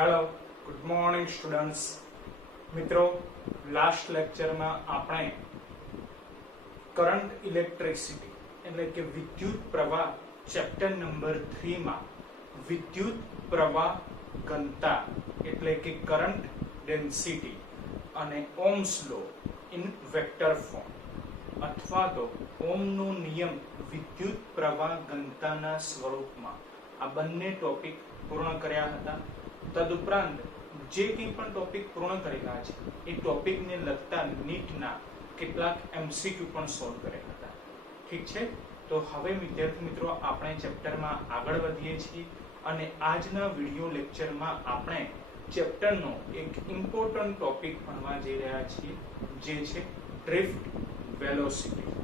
Hello, good morning students. મિત્રો, last લેક્ચરમાં આપણે કરંટ ઇલેક્ટ્રિસિટી એટલે કે વિદ્યુત પ્રવાહ ચેપ્ટર નંબર 3 માં વિદ્યુત પ્રવાહ ઘનતા એટલે કે કરંટ ડેન્સિટી અને Ohm's law in vector form અથવા તો ઓહ્મનો નિયમ વિદ્યુત પ્રવાહ ઘનતાના સ્વરૂપમાં આ બંને ટોપિક પૂર્ણ કર્યા હતા. તદુપરાંત જે કંઈ પણ ટોપિક પૂર્ણ કરેલા છે એ ટોપિકને લગતા નીટના કેટલાક એમસીક્યુ પણ સોલ્વ કરેલા હતા. ઠીક છે, તો હવે વિદ્યાર્થી મિત્રો આપણે ચેપ્ટરમાં આગળ વધીએ છીએ અને આજના વિડિયો લેક્ચરમાં આપણે ચેપ્ટરનો એક ઇમ્પોર્ટન્ટ ટોપિક ભણવા જઈ રહ્યા છીએ, જે છે ડ્રિફ્ટ વેલોસિટી.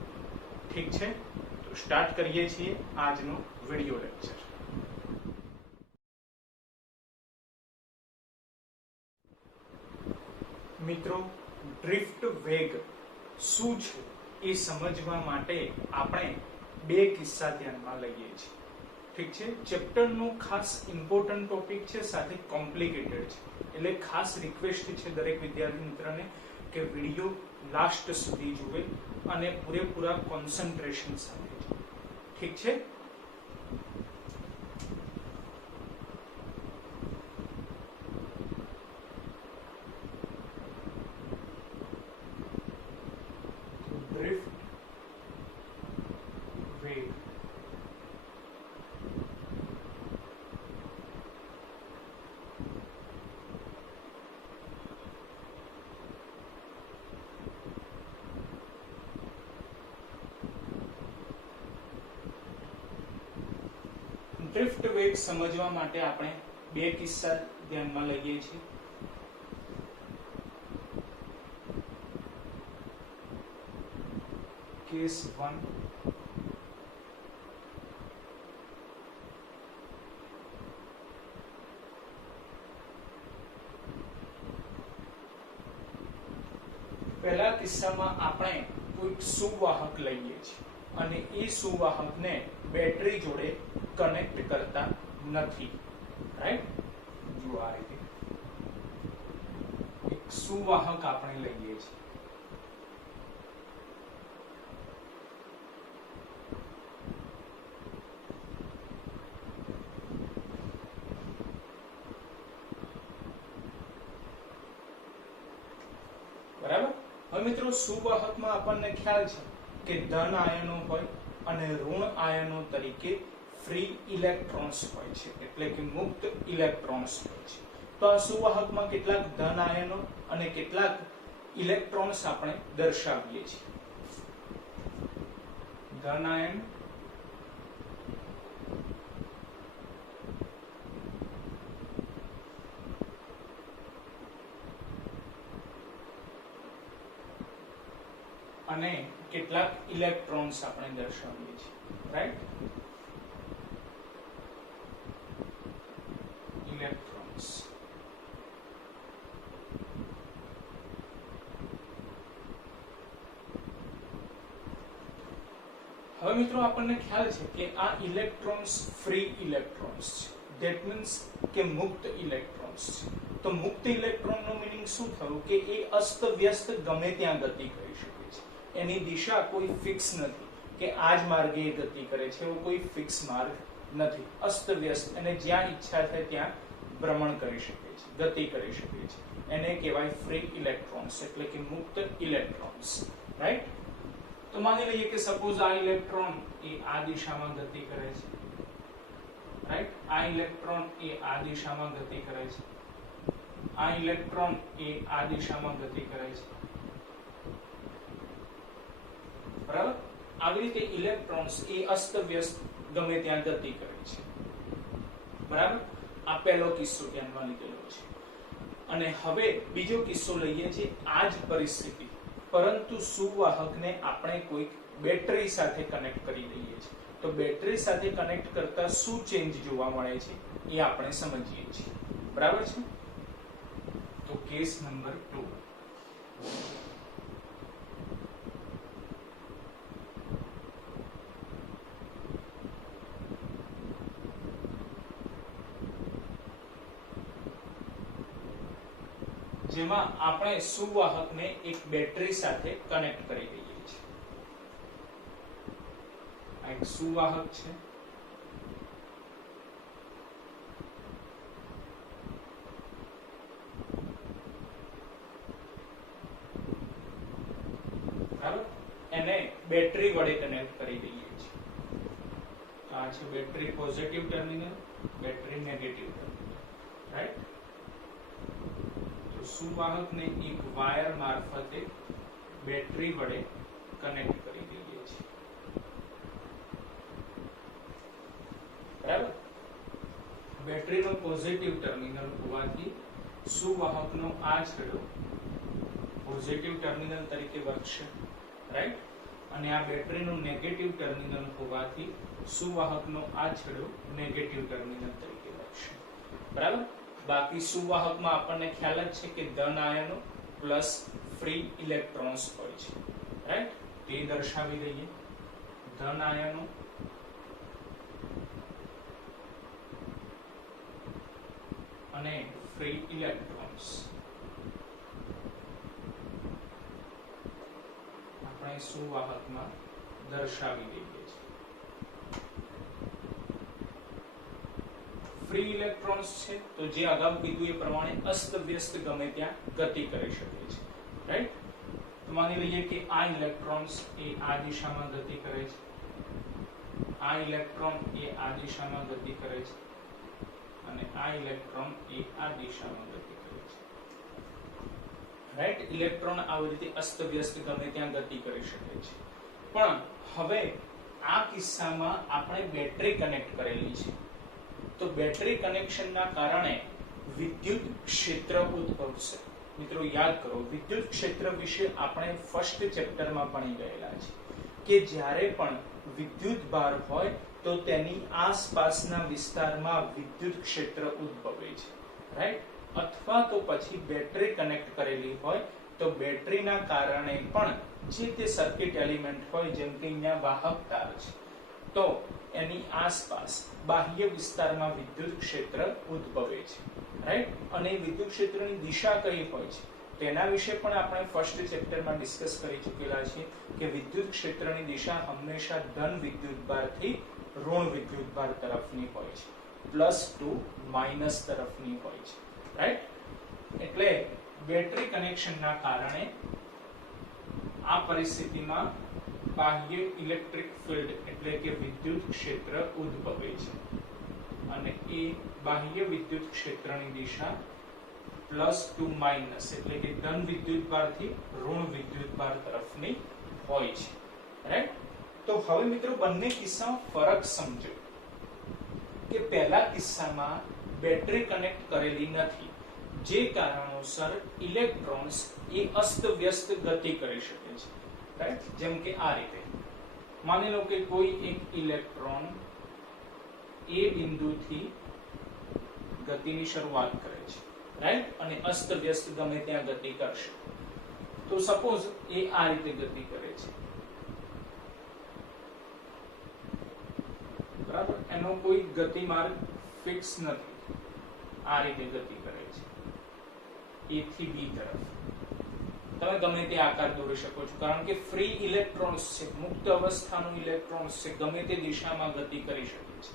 ઠીક છે, તો સ્ટાર્ટ કરીએ છીએ આજનો વિડિયો લેક્ચર. મિત્રો, ડ્રિફ્ટ વેગ શું છે એ સમજવા માટે આપણે બે કિસ્સા ધ્યાનમાં લઈએ છીએ. ઠીક છે, ચેપ્ટરનો ખાસ ઇમ્પોર્ટન્ટ ટોપિક છે, સાથે કોમ્પ્લિકેટેડ છે, એટલે ખાસ રિક્વેસ્ટ છે દરેક વિદ્યાર્થી મિત્રને કે વિડિયો લાસ્ટ સુધી જુએ અને પૂરેપૂરા કોન્સન્ટ્રેશન સાથે જુએ. ઠીક છે, ડ્રિફ્ટ વેગ ડ્રિફ્ટ વેગ સમજવા માટે આપણે બે કિસ્સા ધ્યાનમાં લઈએ છીએ. કેસ 1 પહેલા કિસ્સામાં આપણે કોઈક સુવાહક લઈએ છીએ અને એ સુવાહકને બેટરી જોડે કનેક્ટ કરતા નથી. રાઈટ, જો આ રીતે એક સુવાહક આપણે લઈએ છીએ. બરાબર. હવે મિત્રો, સુવાહકમાં આપણને ખ્યાલ છે કે ધન આયનો હોય અને ઋણ આયનો તરીકે ફ્રી ઇલેક્ટ્રોન્સ હોય છે, એટલે કે મુક્ત ઇલેક્ટ્રોન્સ હોય છે. તો આ સુવાહકમાં કેટલાક ધન આયનો અને કેટલાક ઇલેક્ટ્રોન્સ આપણે દર્શાવીએ છીએ. ધન આયન અને કેટલાક ઇલેક્ટ્રોન્સ આપણે દર્શાવીએ છીએ. Right, electrons. હવે મિત્રો, આપણને ખ્યાલ છે કે આ ઇલેક્ટ્રોન્સ ફ્રી ઇલેક્ટ્રોન્સ છે, ધેટ મીન્સ કે મુક્ત ઇલેક્ટ્રોન્સ છે. તો મુક્ત ઇલેક્ટ્રોનનો મીનિંગ શું થયું કે એ અસ્તવ્યસ્ત ગમે ત્યાં ગતિ કરી શકે છે. એની દિશા કોઈ ફિક્સ નથી કે આ જ માર્ગે એ ગતિ કરે છે, એવો કોઈ ફિક્સ માર્ગ નથી. અસ્તવ્યસ્ત, અને જ્યાં ઈચ્છા થાય ત્યાં ભ્રમણ કરી શકે છે, ગતિ કરી શકે છે. એને કહેવાય ફ્રી ઇલેક્ટ્રોન્સ એટલે કે મુક્ત ઇલેક્ટ્રોન્સ. રાઈટ, તો માની લઈએ કે સપોઝ આ ઇલેક્ટ્રોન એ આ દિશામાં ગતિ કરે છે. રાઈટ, આ ઇલેક્ટ્રોન એ આ દિશામાં ગતિ કરે છે, આ ઇલેક્ટ્રોન એ આ દિશામાં ગતિ કરે છે. બરાબર, આવી રીતે ઇલેક્ટ્રોન્સ એ અસ્તવ્યસ્ત ગમે ત્યાં ગતિ કરે છે. બરાબર, આ પહેલો કિસ્સો ધ્યાનમાં લીધેલો છે. અને હવે બીજો કિસ્સો લઈએ છીએ આ જ પરિસ્થિતિ, પરંતુ સુવાહકને આપણે કોઈક બેટરી સાથે કનેક્ટ કરી દઈએ છીએ. તો બેટરી સાથે કનેક્ટ કરતા શું ચેન્જ જોવા મળે છે એ આપણે સમજીએ છીએ. બરાબર છે, તો કેસ નંબર 2. જેમાં આપણે સુવાહકને એક બેટરી સાથે કનેક્ટ કરી દઈએ છીએ. આ એક સુવાહક છે. એને બેટરી વડે કનેક્ટ કરી દઈએ છીએ. આ છે battery positive terminal, battery negative terminal, right. તો સુવાહકને એક વાયર મારફતે બેટરી વડે કનેક્ટ કરી દઈએ છીએ. બરાબર. બેટરીનો પોઝિટિવ ટર્મિનલ હોવાથી સુવાહકનો આ છેડો પોઝિટિવ ટર્મિનલ તરીકે વર્તશે, રાઈટ. અને આ બેટરીનું નેગેટિવ ટર્મિનલ હોવાથી સુવાહકનો આ છેડો નેગેટિવ ટર્મિનલ તરીકે વર્તશે. બરાબર. બાકી સુવાહકમાં આપણને ખ્યાલ જ છે કે ધન આયનો પ્લસ ફ્રી ઇલેક્ટ્રોન્સ હોય છે, રાઈટ. તે દર્શાવી દઈએ. ધન આયનો અને ફ્રી ઇલેક્ટ્રોન્સ આપણે સુવાહકમાં દર્શાવી દઈએ છીએ. ફ્રી ઇલેક્ટ્રોન્સ છે તો જે અગાઉ કીધું એ પ્રમાણે અસ્તવ્યસ્ત ગમે ત્યાં ગતિ કરી શકે છે, રાઈટ. તો માની લઈએ કે આ ઇલેક્ટ્રોન્સ એ આ દિશામાં ગતિ કરે છે, આ ઇલેક્ટ્રોન એ આ દિશામાં ગતિ કરે છે અને આ ઇલેક્ટ્રોન એ આ દિશામાં ગતિ કરે છે, રાઈટ. ઇલેક્ટ્રોન આવી રીતે અસ્તવ્યસ્ત ગમે ત્યાં ગતિ કરી શકે છે. પણ હવે આ કિસ્સામાં આપણે બેટરી કનેક્ટ કરેલી છે, તો બેટરી કનેક્શનના કારણે વિદ્યુત ક્ષેત્ર ઉદ્ભવશે. મિત્રો યાદ કરો, વિદ્યુત ક્ષેત્ર વિશે આપણે ફર્સ્ટ ચેપ્ટરમાં ભણી ગયેલા છે કે જ્યારે પણ વિદ્યુત ભાર હોય તો તેની આસપાસના વિસ્તારમાં વિદ્યુત ક્ષેત્ર ઉદ્ભવે છે, રાઈટ. અથવા તો પછી બેટરી કનેક્ટ કરેલી હોય તો બેટરીના કારણે પણ જે તે સર્કિટ એલિમેન્ટ હોય, જેમ કે અહીંયા વાહક તાર છે, તો એની આસપાસ બાહ્ય વિસ્તારમાં વિદ્યુત ક્ષેત્ર ઉદ્ભવે છે, રાઈટ. અને વિદ્યુત ક્ષેત્રની દિશા કઈ હોય છે તેના વિશે પણ આપણે ફર્સ્ટ ચેપ્ટરમાં ડિસ્કસ કરી ચૂકેલા છીએ કે વિદ્યુત ક્ષેત્રની દિશા હંમેશા ધન વિદ્યુતભારથી ઋણ વિદ્યુતભાર તરફની હોય છે, પ્લસ ટુ માઇનસ તરફની હોય છે, રાઈટ. એટલે બેટરી કનેક્શનના કારણે આ પરિસ્થિતિમાં બાહ્ય ઇલેક્ટ્રિક ફિલ્ડ એટલે કે વિદ્યુત ક્ષેત્ર ઉદ્ભવે છે અને એ બાહ્ય વિદ્યુત ક્ષેત્રની દિશા પ્લસ ટુ માઇનસ એટલે કે ધન વિદ્યુતભારથી ઋણ વિદ્યુતભાર તરફની હોય છે, રાઈટ. તો હવે મિત્રો બંને કિસ્સામાં ફરક સમજો કે પહેલા કિસ્સામાં બેટરી કનેક્ટ કરેલી નથી, જે કારણોસર ઇલેક્ટ્રોન્સ એ અસ્તવ્યસ્ત ગતિ કરી શકે છે, રાઈટ. જેમ કે આ રીતે માની લો કે કોઈ એક ઇલેક્ટ્રોન એ બિંદુથી ગતિની શરૂઆત કરે છે, રાઈટ. અને અસ્તવ્યસ્ત ગમે ત્યાં ગતિ કરશે. તો સપોઝ એ આ રીતે ગતિ કરે છે, બરાબર. એનો કોઈ ગતિ માર્ગ ફિક્સ નથી, આ રીતે ગતિ કરે છે એ થી બી તરફ. તમે ગમે તે આકાર દોરી શકો છો, કારણ કે ફ્રી ઇલેક્ટ્રોન્સ છે, મુક્ત અવસ્થાનું ઇલેક્ટ્રોન્સ છે, ગમે તે દિશામાં ગતિ કરી શકે છે.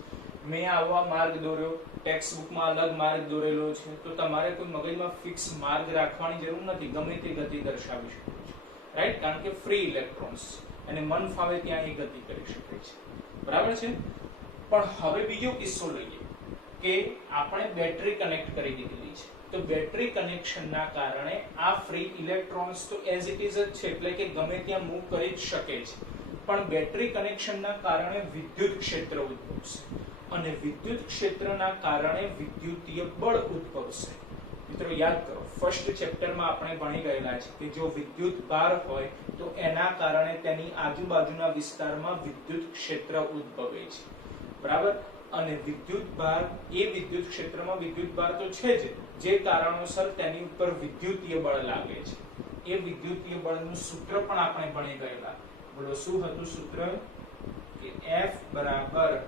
મેં આવા માર્ગ દોર્યો, ટેક્સ્ટ બુકમાં અલગ માર્ગ દોરેલો છે, તો તમારે કોઈ મગજમાં ફિક્સ માર્ગ રાખવાની જરૂર નથી, ગમે તે ગતિ દર્શાવી શકો છો, રાઈટ. કારણ કે ફ્રી ઇલેક્ટ્રોન્સ અને મન ફાવે ત્યાં એ ગતિ કરી શકે છે, બરાબર છે. પણ હવે બીજો કિસ્સો લઈએ કે આપણે બેટરી કનેક્ટ કરી દીધેલી છે, તો બેટરી કનેક્શનના કારણે આ ફ્રી ઇલેક્ટ્રોન્સ તો એઝ ઇટ ઇઝ જ છે, એટલે કે ગમે ત્યાં મૂવ કરી જ શકે છે. પણ બેટરી કનેક્શનના કારણે વિદ્યુત ક્ષેત્ર ઉદ્ભવશે અને વિદ્યુત ક્ષેત્રના કારણે વિદ્યુતીય બળ ઉદ્ભવશે. મિત્રો યાદ કરો, ફર્સ્ટ ચેપ્ટરમાં આપણે ભણી ગયેલા છે કે જો વિદ્યુત ભાર હોય તો એના કારણે તેની આજુબાજુના વિસ્તારમાં વિદ્યુત ક્ષેત્ર ઉદ્ભવે છે, બરાબર. અને વિદ્યુત ભાર એ વિદ્યુત ક્ષેત્રમાં વિદ્યુત ભાર તો છે જ, જે કારણોસર તેની ઉપર વિદ્યુતીય બળ લાગે છે. એ વિદ્યુતીય બળનું સૂત્ર પણ આપણે ભણી ગયેલા. બોલો શું હતું સૂત્ર? કે F બરાબર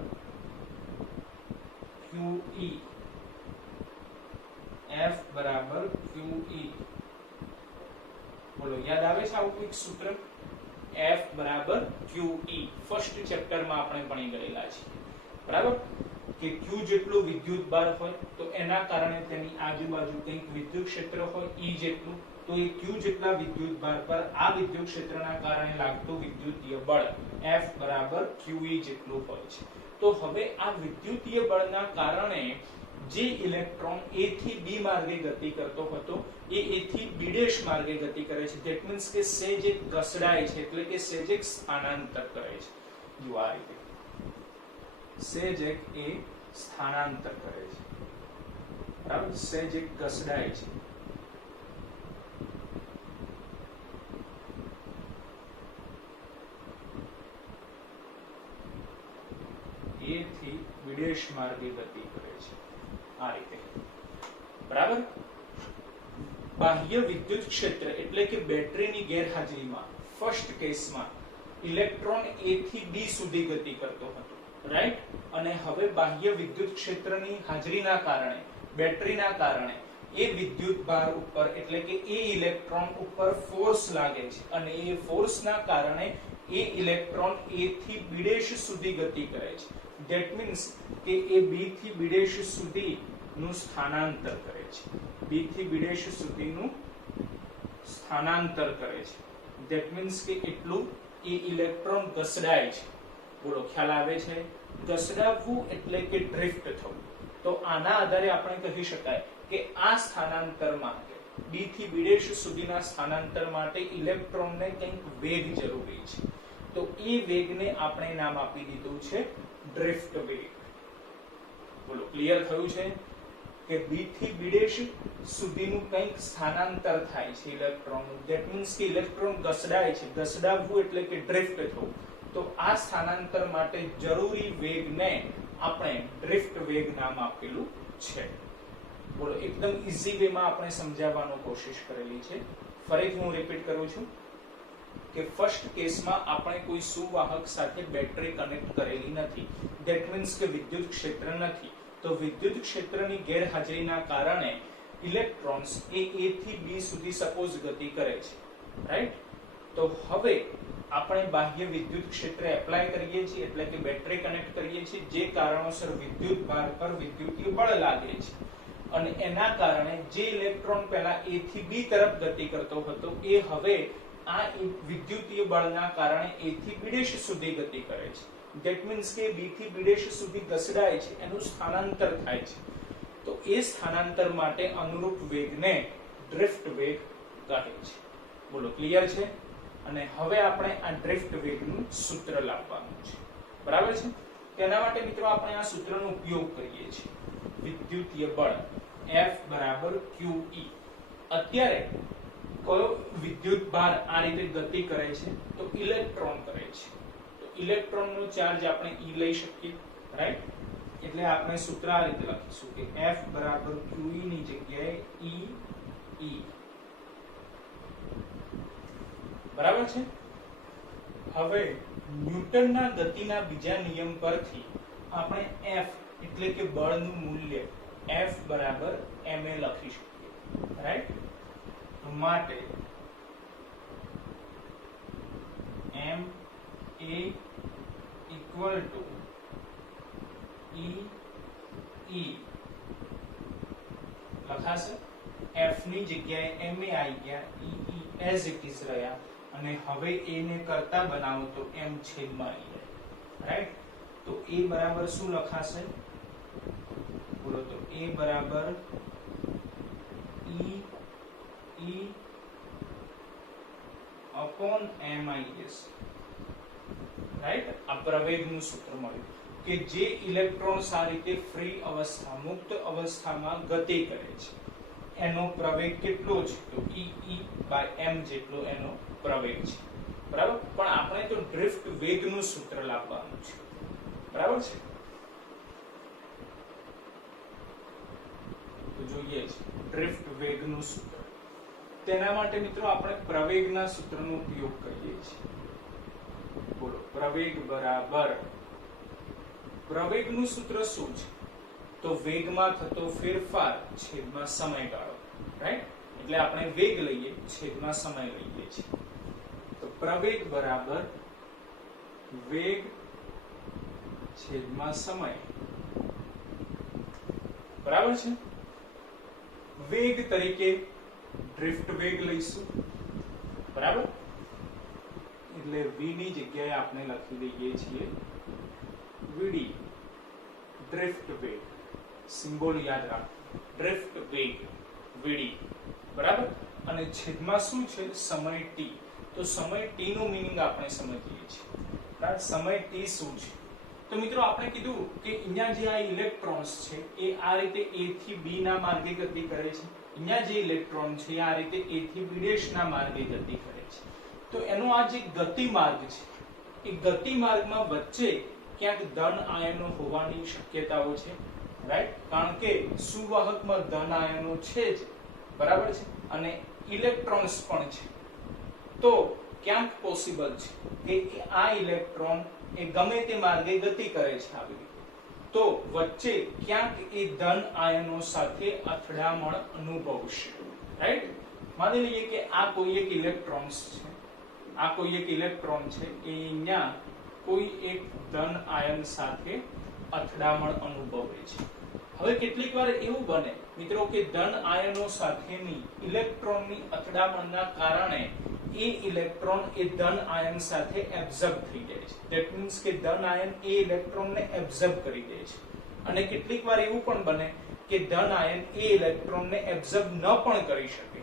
QE, F બરાબર QE યાદ આવે છે આવું એક સૂત્ર F બરાબર QE ફર્સ્ટ ચેપ્ટરમાં આપણે ભણી ગયેલા છીએ બરાબર કે Q જેટલું વિદ્યુત ભાર હોય તો એના કારણે તેની આજુબાજુ કંઈક વિદ્યુત ક્ષેત્ર હોય E જેટલું તો એ Q જેટલા વિદ્યુત ભાર પર આ વિદ્યુત ક્ષેત્રના કારણે લાગતું વિદ્યુતીય બળ F બરાબર QE જેટલું હોય છે તો હવે આ વિદ્યુતીય બળના કારણે જે ઇલેક્ટ્રોન A થી B માર્ગે ગતિ કરતો હતો એ A થી B' માર્ગે ગતિ કરે છે ધેટ મીન્સ કે સેજ એક ઘસડાય છે એટલે કે સેજ એક સ્થાનાંતર કરે છે જો આ રીતે સેજ એક એ સ્થાનાંતર કરે છે બરાબર સેજ એક ઘસડાય છે A થી B' માર્ગે ગતિ કરે છે આ રીતે બરાબર બાહ્ય વિદ્યુત ક્ષેત્ર એટલે કે બેટરીની ગેરહાજરીમાં ફર્સ્ટ કેસમાં ઇલેક્ટ્રોન A થી B સુધી ગતિ કરતો હતો રાઈટ અને હવે બાહ્ય વિદ્યુત ક્ષેત્રની હાજરીના કારણે બેટરીના કારણે એ વિદ્યુત ભાર ઉપર એટલે કે એ ઇલેક્ટ્રોન ઉપર ફોર્સ લાગે છે અને એ ફોર્સના કારણે એ ઇલેક્ટ્રોન A થી B' સુધી ગતિ કરે છે ધેટ મીન્સ કે એ B થી B' સુધી નું સ્થાનાંતર કરે છે B થી B' સુધીનું સ્થાનાંતર કરે છે ધેટ મીન્સ કે એટલું એ ઇલેક્ટ્રોન ઘસડાય છે બોલો ખ્યાલ આવે છે ઘસડાવવું એટલે કે ડ્રિફ્ટ થવું તો આના આધારે આપણે કહી શકાય કે આ સ્થાનાંતર માટે B થી B' સુધીના સ્થાનાંતર માટે ઇલેક્ટ્રોનને કંઈક વેગ જરૂરી છે તો એ વેગને આપણે નામ આપી દીધું છે ડ્રિફ્ટ વેગ બોલો ક્લિયર થયું છે કે B થી B' સુધીનું કંઈક સ્થાનાંતર થાય છે ઇલેક્ટ્રોનનું ધેટ મીન્સ કે ઇલેક્ટ્રોન ઘસડાય છે ઘસડાવવું એટલે કે ડ્રિફ્ટ થવું તો આ સ્થાનાંતર માટે જરૂરી વેગને આપણે ડ્રિફ્ટ વેગ નામ આપેલું છે બોલો એકદમ ઈઝી વેમાં આપણે સમજાવવાનો કોશિશ કરેલી છે ફરીથી હું રિપીટ કરું છું કે ફર્સ્ટ કેસમાં આપણે કોઈ સુવાહક સાથે બેટરી કનેક્ટ કરેલી નથી ધેટ મીન્સ કે વિદ્યુત ક્ષેત્ર નથી તો વિદ્યુત ક્ષેત્રની ગેરહાજરીના કારણે ઇલેક્ટ્રોન્સ એ A થી B સુધી સપોઝ ગતિ કરે છે રાઈટ તો હવે આપણે બાહ્ય વિદ્યુત ક્ષેત્ર એપ્લાય કરીએ છીએ એટલે કે બેટરી કનેક્ટ કરીએ છીએ જે કારણોસર વિદ્યુત ભાર પર વિદ્યુતીય બળ લાગે છે અને એના કારણે જે ઇલેક્ટ્રોન પહેલા A થી B તરફ ગતિ કરતો હતો એ હવે આ વિદ્યુતીય બળના કારણે A થી B' સુધી ગતિ કરે છે ધેટ મીન્સ કે B થી B' સુધી ઘસડાય છે એનું સ્થાનાંતર થાય છે તો એ સ્થાનાંતર માટે અનુરૂપ વેગને ડ્રિફ્ટ વેગ કહે છે બોલો ક્લિયર છે અને હવે આપણે આ ડ્રિફ્ટ વેગનું સૂત્ર લાવવાનું છે બરાબર છે તેના માટે મિત્રો આપણે આ સૂત્રનો ઉપયોગ કરીએ છીએ વિદ્યુતીય બળ F બરાબર QE અત્યારે કયો વિદ્યુત ભાર આ રીતે ગતિ કરે છે તો ઇલેક્ટ્રોન કરે છે તો ઇલેક્ટ્રોનનો ચાર્જ આપણે E લઈ શકીએ રાઈટ એટલે આપણે સૂત્ર આ રીતે લખીશું કે F બરાબર QE ની જગ્યાએ E બરાબર છે હવે ન્યૂટનના ગતિના બીજા નિયમ પરથી આપણે F એટલે કે બળનું મૂલ્ય F બરાબર ma લખી શકીએ રાઈટ માટે ma equal to E લખાશે F ની જગ્યાએ ma આવી ગયા E as it is રહ્યા અને હવે a ને કરતા બનાવો તો m છેદમાં આવી જાય રાઈટ તો a બરાબર શું લખાશે બોલો તો a બરાબર E upon MIS રાઈટ આ પ્રવેગનું સૂત્ર મળ્યું કે જે ઇલેક્ટ્રોન્સ આ રીતે ફ્રી અવસ્થા મુક્ત અવસ્થામાં ગતિ કરે છે એનો પ્રવેગ કેટલો છે તો E/m જેટલો એનો પ્રવેગ છે બરાબર પણ આપણે તો ડ્રિફ્ટ વેગનું સૂત્ર લાવવાનું છે બરાબર છે તો જોઈએ છે ડ્રિફ્ટ વેગનું સૂત્ર તેના માટે મિત્રો આપણે પ્રવેગના સૂત્રનો ઉપયોગ કરીએ છીએ બોલો પ્રવેગ બરાબર પ્રવેગનું સૂત્ર શું છે તો વેગમાં થતો ફેરફાર છેદમાં સમયગાળો રાઈટ એટલે આપણે વેગ લઈએ છેદમાં સમય લઈએ છીએ, તો પ્રવેગ બરાબર વેગ છેદમાં સમય, બરાબર છે. વેગ તરીકે ડ્રિફ્ટ વેગ લઈશું, બરાબર, એટલે v ની જગ્યાએ આપણે લખી દઈએ છીએ vd, ડ્રિફ્ટ વેગ. સિમ્બોલ યાદ રાખો, ડ્રિફ્ટ વેગ vd, બરાબર. અને છેદમાં શું છે? સમય t. તો સમય t નો મીનિંગ આપણે સમજીએ છીએ, બરાબર. સમય t શું છે? તો મિત્રો આપણે કીધું કે અહીંયા જે આ ઇલેક્ટ્રોન્સ છે એ આ રીતે a થી b ના માર્ગે ગતિ કરે છે, અહીંયા જે ઇલેક્ટ્રોન છે આ રીતે a થી b' ના માર્ગે ગતિ કરે છે. તો એનો આ જે ગતિ માર્ગ છે એ ગતિ માર્ગમાં વચ્ચે ક્યાંક ધન આયનો હોવાની શક્યતાઓ છે, રાઈટ, કારણ કે સુવાહકમાં ધન આયનો છે જ, બરાબર છે, અને ઇલેક્ટ્રોન્સ પણ છે. તો ક્યાંક પોસિબલ છે કે આ ઇલેક્ટ્રોન એ ગમે તે માર્ગે ગતિ કરે છે આવી રીતે, તો વચ્ચે ક્યાંક એ ધન આયનો સાથે અથડામણ અનુભવશે, રાઈટ. માની લઈએ કે આ કોઈ એક ઇલેક્ટ્રોન્સ છે, આ કોઈ એક ઇલેક્ટ્રોન છે એ અહીંયા કોઈ એક ધન આયન સાથે અથડામણ અનુભવે છે. હવે કેટલીક વાર એવું બને મિત્રો કે ધન આયનો સાથેની ઇલેક્ટ્રોનની અથડામણના કારણે એ ઇલેક્ટ્રોન એ ધન આયન સાથે એબ્ઝોર્બ થઈ જાય છે. ધેટ મીન્સ કે ધન આયન એ ઇલેક્ટ્રોનને એબ્ઝોર્બ કરી દે છે. અને કેટલીક વાર એવું પણ બને કે ધન આયન એ ઇલેક્ટ્રોનને એબ્ઝોર્બ ન પણ કરી શકે,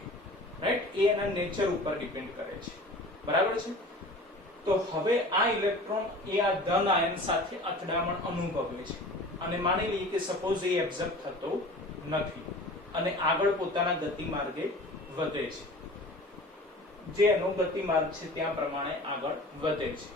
રાઈટ. એ એના નેચર ઉપર ડિપેન્ડ કરે છે, બરાબર છે. તો હવે આ ઇલેક્ટ્રોન એ આ ધન આયન સાથે અથડામણ અનુભવે છે અને માની લઈએ કે સપોઝ એ એબ્ઝોર્બ થતો નથી અને આગળ પોતાના ગતિ માર્ગે વધે છે, જે એનો ગતિ માર્ગ છે ત્યાં પ્રમાણે આગળ વધે છે.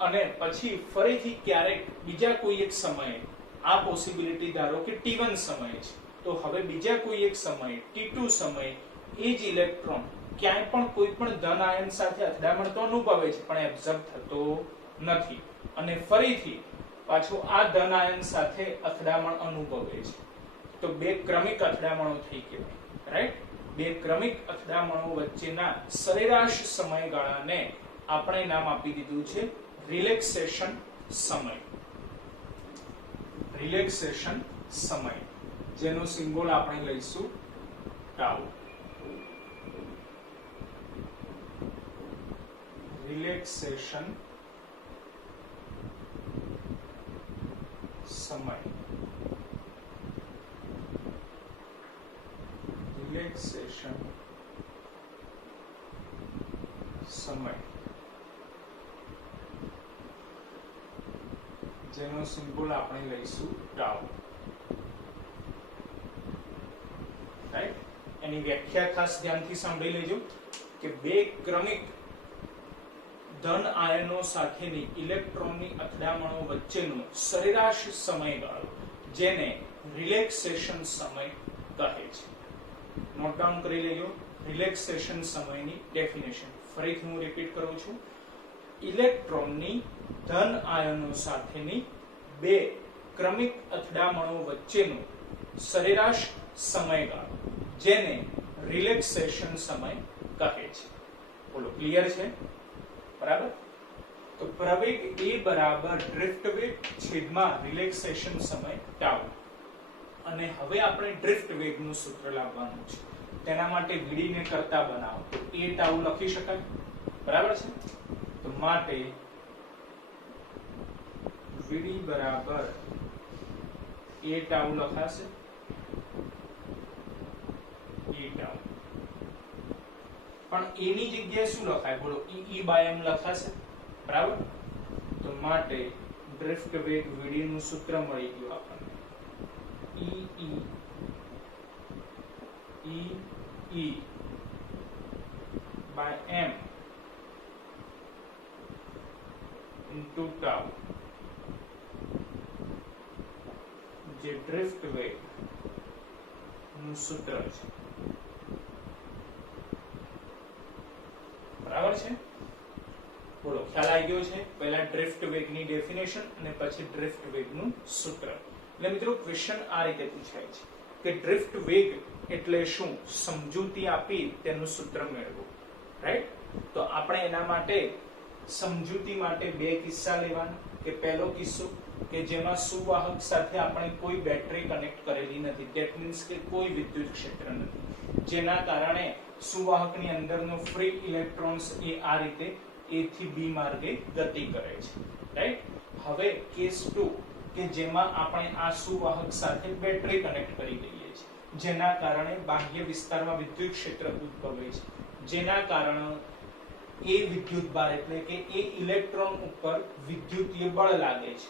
અને પછી ફરીથી ક્યારેક બીજા કોઈ એક સમયે, આ પોસિબિલિટી ધારો કે t1 સમય છે, તો હવે બીજા કોઈ એક સમયે t2 સમયે એ જ ઇલેક્ટ્રોન ક્યાંય પણ કોઈ પણ ધન આયન સાથે અથડામણ તો અનુભવે છે પણ એબ્ઝોર્બ થતો નથી અને ફરીથી પાછો આ ધન આયન સાથે અથડામણ અનુભવે છે. તો બે ક્રમિક અથડામણો થઈ કહેવાય, રાઈટ. બે ક્રમિક અથડામણો વચ્ચેના સરેરાશ સમયગાળાને આપણે નામ આપી દીધું છે રિલેક્સેશન સમય. રિલેક્સેશન સમય, જેનો સિમ્બોલ આપણે લઈશું ટાઉ. રિલેક્સેશન સમય, રિલેક્સેશન સમય, જેનો સિમ્બોલ આપણે લઈશું ટાઉ, રાઈટ. એની વ્યાખ્યા ખાસ ધ્યાનથી સાંભળી લેજો કે બે ક્રમિક ધન આયનો સાથેની ઇલેક્ટ્રોનની અથડામણો વચ્ચેનો સરેરાશ સમયગાળો, જેને રિલેક્સેશન સમય કહે છે. નોટ ડાઉન કરી લેજો રિલેક્સેશન સમયની ડેફિનેશન. ફરીથી હું રિપીટ કરું છું. ઇલેક્ટ્રોનની ધન આયનો સાથેની બે ક્રમિક અથડામણો વચ્ચેનો સરેરાશ સમયગાળો, જેને રિલેક્સેશન સમય કહે છે. બોલો, ક્લિયર છે? બરાબર. તો પ્રવેગ a બરાબર ડ્રિફ્ટ વેગ છેદમાં રિલેક્સેશન સમય ટાઉ. અને હવે આપણે ડ્રિફ્ટ વેગનું સૂત્ર લાવવાનું છે. તેના માટે vd ને કરતા બનાવો તો a ટાઉ લખી શકાય, બરાબર છે. તો માટે vd બરાબર a ટાઉ લખાશે, a ટાઉ. પણ a ની જગ્યાએ શું લખાય? બોલો, e બાય m લખાશે, બરાબર. તો માટે ડ્રિફ્ટ વેગ vd નું સૂત્ર મળી ગયું આપણને, e by m into tau, જે ડ્રિફ્ટ વેગ નું સૂત્ર છે, બરાબર છે. બોલો, ખ્યાલ આવી ગયો છે? પહેલા ડ્રિફ્ટ વેગની ડેફિનેશન અને પછી ડ્રિફ્ટ વેગનું સૂત્ર. એટલે મિત્રો ક્વેશ્ચન આ રીતે પૂછાય છે કે ડ્રિફ્ટ વેગ એટલે શું, સમજૂતી આપી તેનું સૂત્ર મેળવો. રાઈટ? તો આપણે એના માટે સમજૂતી માટે બે કિસ્સા લેવાના. કે પહેલો કિસ્સો કે જેમાં સુવાહક સાથે આપણે કોઈ બેટરી કનેક્ટ કરેલી નથી, ધેટ મીન્સ કે કોઈ વિદ્યુત ક્ષેત્ર નથી, જેના કારણે સુવાહકની અંદરનો ફ્રી ઇલેક્ટ્રોન્સ એ આ રીતે A થી B માર્ગે ગતિ કરે છે. રાઈટ? હવે કેસ 2 કે જેમાં આપણે આ સુવાહક સાથે બેટરી કનેક્ટ કરી દઈએ છીએ, જેના કારણે બાહ્ય વિસ્તારમાં વિદ્યુત ક્ષેત્ર ઉદ્ભવે છે, જેના કારણે એ વિદ્યુત ભાર એટલે કે એ ઇલેક્ટ્રોન ઉપર વિદ્યુતીય બળ લાગે છે.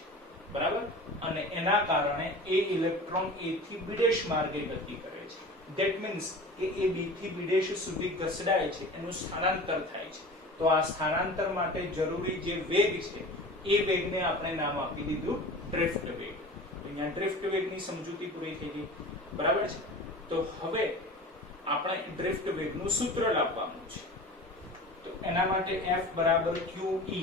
બરાબર? અને એના કારણે એ ઇલેક્ટ્રોન A થી B' માર્ગે ગતિ કરે છે. ધેટ મીન્સ કે એ B થી B' સુધી ઘસડાય છે, એનું સ્થાનાંતર થાય છે. તો આ સ્થાનાંતર માટે જરૂરી જે વેગ છે એ વેગને આપણે નામ આપી દીધું ડ્રિફ્ટ વેગ. અહીંયા ડ્રિફ્ટ વેગની સમજૂતી પૂરી થઈ ગઈ. બરાબર છે? તો હવે આપણે ડ્રિફ્ટ વેગનું સૂત્ર લાવવાનું છે. તો એના માટે F બરાબર QE,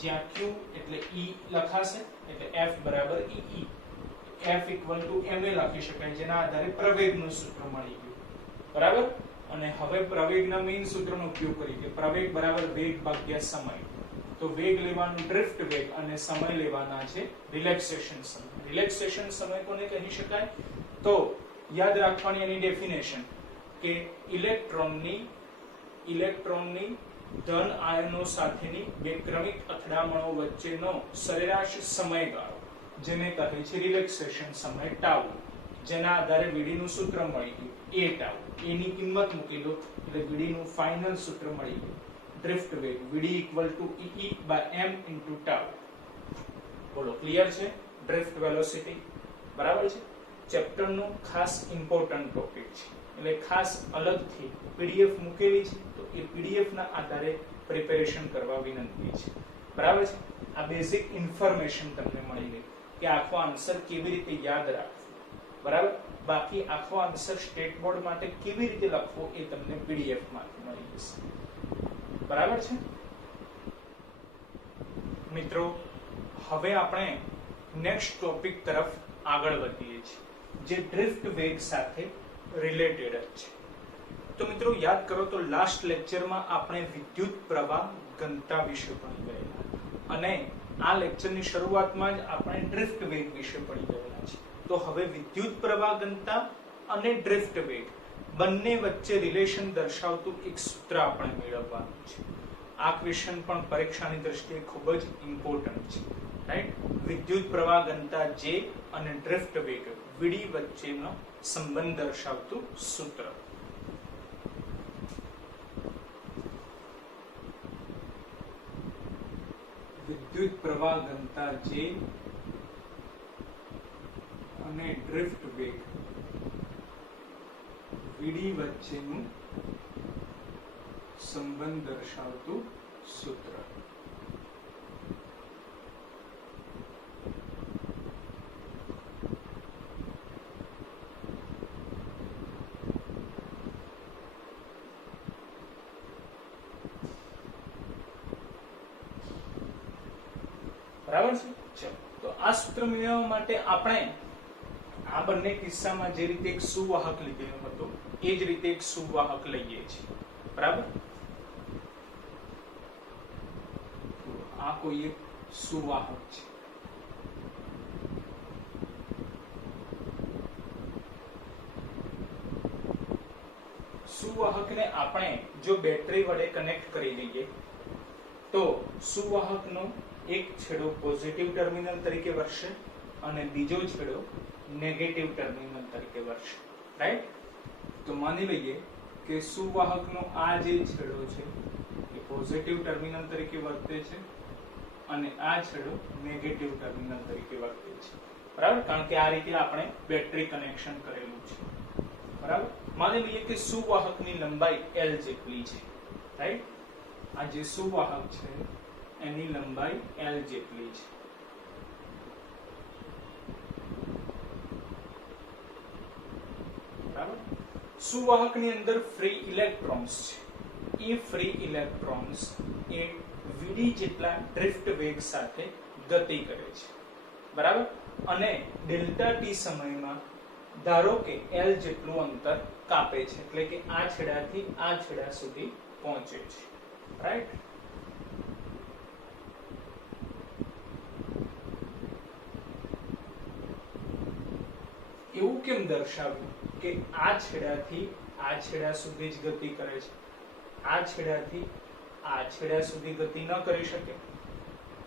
જ્યાં Q એટલે E લખાશે એટલે F બરાબર EE. F equal to ma લખી શકાય, જેના આધારે પ્રવેગનું સૂત્ર મળી ગયું. બરાબર? અને હવે પ્રવેગના મેઇન સૂત્રનો ઉપયોગ કરીએ. પ્રવેગ બરાબર વેગ ભાગ્યા સમય. તો વેગ લેવાનું ડ્રિફ્ટ વેગ અને સમય લેવાના છે રિલેક્સેશન સમય. રિલેક્સેશન સમય કોને કહી શકાય? તો યાદ રાખવાની એની ડેફિનેશન કે ઇલેક્ટ્રોનની ધન આયનો સાથેની બે ક્રમિક અથડામણો વચ્ચેનો સરેરાશ સમયગાળો, જેને કહે છે રિલેક્સેશન સમય ટાઉ, જેના આધારે VD નું સૂત્ર મળી ગયું A ટાઉ. A ની કિંમત મૂકી દો એટલે VD નું ફાઇનલ સૂત્ર મળી ગયું. ડ્રિફ્ટ વેગ VD equal to EE by m into tau. બોલો, ક્લિયર છે? Drift velocity. બરાબર છે? ચેપ્ટર નું ખાસ ઇમ્પોર્ટન્ટ ટોપિક છે, એટલે ખાસ અલગથી PDF મૂકેલી છે, તો એ PDF ના આધારે પ્રિપેરેશન કરવા વિનંતી છે. બરાબર છે? આ બેઝિક ઇન્ફોર્મેશન તમને મળી ગઈ કે આખો આન્સર કેવી રીતે યાદ રાખવો. બરાબર? બાકી આખો આન્સર સ્ટેટ બોર્ડ માટે કેવી રીતે લખવો એ તમને PDF માંથી મળી જશે. બરાબર છે મિત્રો? હવે આપણે નેક્સ્ટ ટોપિક તરફ આગળ વધીએ છીએ, જે ડ્રિફ્ટ વેગ સાથે રિલેટેડ છે. તો મિત્રો યાદ કરો તો લાસ્ટ લેક્ચરમાં આપણે વિદ્યુત પ્રવાહ ઘનતા વિશે ભણી ગયેલા, અને આ લેક્ચરની શરૂઆતમાં જ આપણે ડ્રિફ્ટ વેગ વિશે ભણી ગયેલા છે. તો હવે વિદ્યુત પ્રવાહ ઘનતા અને ડ્રિફ્ટ વેગ બંને વચ્ચે રિલેશન દર્શાવતું એક સૂત્ર આપણે મેળવવાનું છે. આ ક્વેશ્ચન પણ પરીક્ષાની દ્રષ્ટિએ ખૂબ જ ઇમ્પોર્ટન્ટ છે. રાઈટ? વિદ્યુત પ્રવાહ ઘનતા J અને ડ્રિફ્ટ વેગ VD વચ્ચેનો સંબંધ દર્શાવતું સૂત્ર. વિદ્યુત પ્રવાહ ઘનતા J અને ડ્રિફ્ટ વેગ VD વચ્ચેનું સંબંધ દર્શાવતું સૂત્ર. બરાબર છે? ચલો, તો આ સૂત્ર મેળવવા માટે આપણે આ બંને કિસ્સામાં જે રીતે એક સુવાહક લીધેલો હતો એ જ રીતે એક સુવાહક લઈએ છીએ. બરાબર? આ કોઈ એક સુવાહક છે. સુવાહકને આપણે જો બેટરી વડે કનેક્ટ કરી દઈએ તો સુવાહકનો એક છેડો પોઝિટિવ ટર્મિનલ તરીકે વર્તશે અને બીજો છેડો નેગેટિવ ટર્મિનલ તરીકે વર્તશે. રાઈટ? તો માની લઈએ કે સુવાહકનો આ જે છેડો છે એ પોઝિટિવ ટર્મિનલ તરીકે વર્તે છે અને આ છેડો નેગેટિવ ટર્મિનલ તરીકે વર્તે છે. બરાબર? કારણ કે આ રીતે આપણે બેટરી કનેક્શન કરેલું છે. બરાબર? માની લઈએ કે સુવાહકની લંબાઈ L જેટલી છે. રાઈટ? આ જે સુવાહક છે એની લંબાઈ L જેટલી છે. બરાબર? સુવાહકની અંદર ફ્રી ઇલેક્ટ્રોન્સ છે. એ ફ્રી ઇલેક્ટ્રોન્સ એ VD જેટલા ડ્રિફ્ટ વેગ સાથે ગતિ કરે છે. બરાબર? અને ડેલ્ટા t સમયમાં ધારો કે L જેટલું અંતર કાપે છે, એટલે કે આ છેડાથી આ છેડા સુધી પહોંચે છે, રાઈટ? એવું કેમ દર્શાવ્યું કે આ છેડાથી આ છેડા સુધી જ ગતિ કરે છે, આ છેડાથી આ છેડા સુધી ગતિ ન કરી શકે?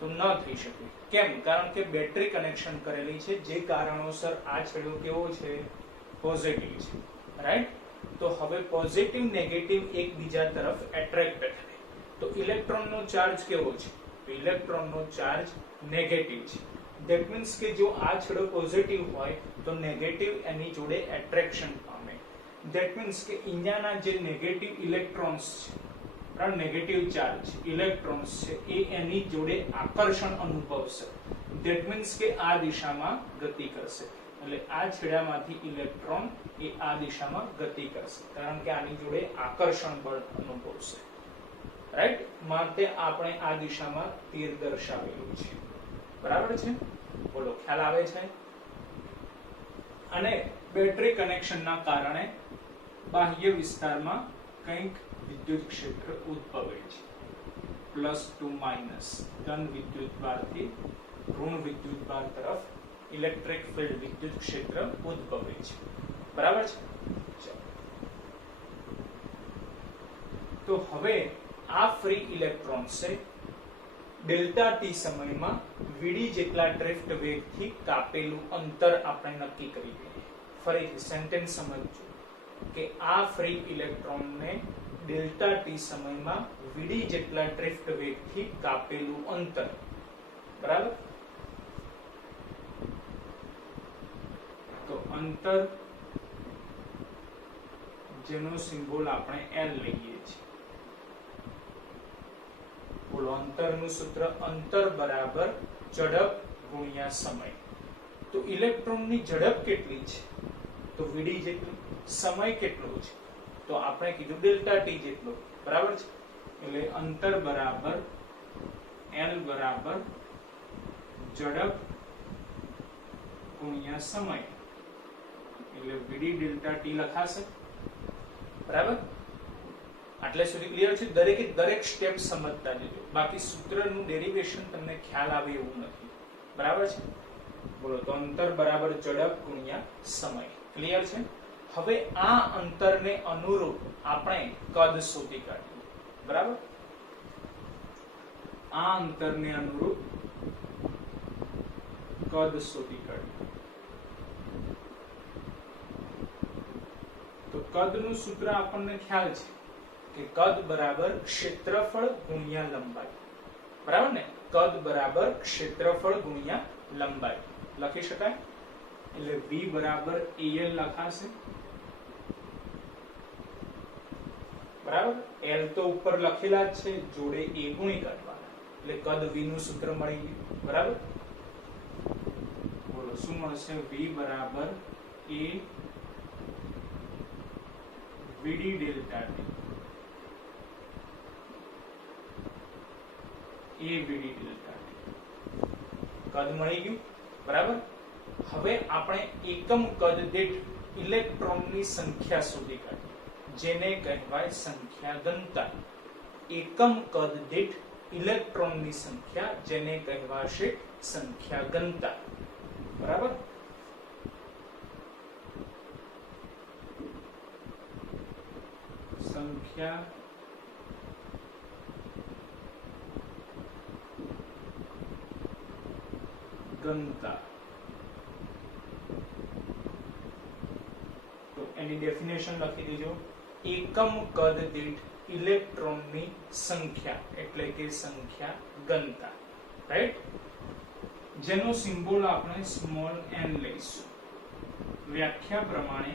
તો ન થઈ શકે. કેમ? કારણ કે બેટરી કનેક્શન કરેલી છે, જે કારણોસર આ છેડો કેવો છે? પોઝિટિવ છે, રાઈટ? તો હવે પોઝિટિવ નેગેટિવ એકબીજા તરફ એટ્રેક્ટ થાય તો ઇલેક્ટ્રોનનો ચાર્જ કેવો છે? તો ઇલેક્ટ્રોનનો ચાર્જ નેગેટિવ છે. ધેટ મીન્સ કે જો આ છેડો પોઝિટિવ હોય તો નેગેટિવ એની જોડે એટ્રેક્શન પામે. ધેટ મીન્સ કે અહીંયાના જે નેગેટિવ ઇલેક્ટ્રોન્સ છે, નેગેટિવ ચાર્જ ઇલેક્ટ્રોન્સ છે, એ એની જોડે આકર્ષણ અનુભવશે. ધેટ મીન્સ કે આ દિશામાં ગતિ કરશે. એટલે આ છેડામાંથી ઇલેક્ટ્રોન એ આ દિશામાં ગતિ કરશે, કારણ કે આની જોડે આકર્ષણ બળ અનુભવશે, રાઈટ? માટે આપણે આ દિશામાં તીર દર્શાવેલું છે, બરાબર છે? બોલો, ખ્યાલ આવે છે? અને બેટરી કનેક્શનના કારણે બાહ્ય વિસ્તારમાં કંઈક વિદ્યુત ક્ષેત્ર ઉદ્ભવે છે. +2 ધન વિદ્યુતભારથી ઋણ વિદ્યુતભાર તરફ ઇલેક્ટ્રિક ફિલ્ડ વિદ્યુત ક્ષેત્ર ઉદ્ભવે છે, બરાબર છે? તો હવે આ ફ્રી ઇલેક્ટ્રોન્સે ડેલ્ટા ટી સમયમાં વીડી જેટલા ડ્રિફ્ટ વેગથી કાપેલું અંતર આપણે નક્કી કરી લઈએ. ફરીથી સેન્ટેન્સ સમજજો કે આ ફ્રી ઇલેક્ટ્રોનને ડેલ્ટા ટી સમયમાં વીડી જેટલા ડ્રિફ્ટ વેગથી કાપેલું અંતર, બરાબર? તો અંતર જેનો સિમ્બોલ આપણે L લઈએ છીએ. બોલો, અંતરનું સૂત્ર અંતર બરાબર ઝડપ ગુણ્યા સમય. તો ઇલેક્ટ્રોનની ઝડપ કેટલી છે? તો વીડી જેટલી. સમય કેટલો છે? તો આપણે કીધું ડેલ્ટા ટી જેટલો, બરાબર છે? એટલે અંતર બરાબર L બરાબર ઝડપ ગુણ્યા સમય, એટલે વીડી ડેલ્ટા ટી લખાશે, બરાબર? આટલે સુધી ક્લિયર છે? દરેક સ્ટેપ સમજતા જજો, બાકી સૂત્રનું ડેરિવેશન તમને ખ્યાલ આવે એવું નથી, બરાબર છે? બોલો, તો અંતર બરાબર ઝડપ ગુણ્યા સમય. ક્લિયર છે? હવે આ અંતરને અનુરૂપ આપણે કદ શોધી કાઢીએ, બરાબર? આ અંતરને અનુરૂપ કદ શોધી કાઢીએ. તો કદનું સૂત્ર આપણને ખ્યાલ છે કે કદ બરાબર ક્ષેત્રફળ ગુણ્યા લંબાઈ, બરાબર ને? કદ બરાબર ક્ષેત્રફળ ગુણ્યા લંબાઈ લખી શકાય. એટલે v બરાબર al લખાશે, બરાબર? l તો ઉપર લખેલા જ છે, જોડે a ગુણી કાઢવાના, એટલે કદ v નું સૂત્ર મળી ગયું, બરાબર? બોલો, શું મળશે? v બરાબર a vd delta t, a vd delta t. કદ મળી ગયું, બરાબર? હવે આપણે એકમ કદ દીઠ ઇલેક્ટ્રોનની સંખ્યા શોધી કાઢીએ, જેને કહેવાય સંખ્યા ઘનતા. એકમ કદ દીઠ ઇલેક્ટ્રોનની સંખ્યા, જેને કહેવાશે સંખ્યા ઘનતા, બરાબર? સંખ્યા ઘનતા. તો એની ડેફિનેશન લખી દેજો. એકમ કદ દીઠ ઇલેક્ટ્રોનની સંખ્યા એટલે કે સંખ્યા ઘનતા, રાઈટ? જેનો સિમ્બોલ આપણે સ્મોલ n લઈશું. વ્યાખ્યા પ્રમાણે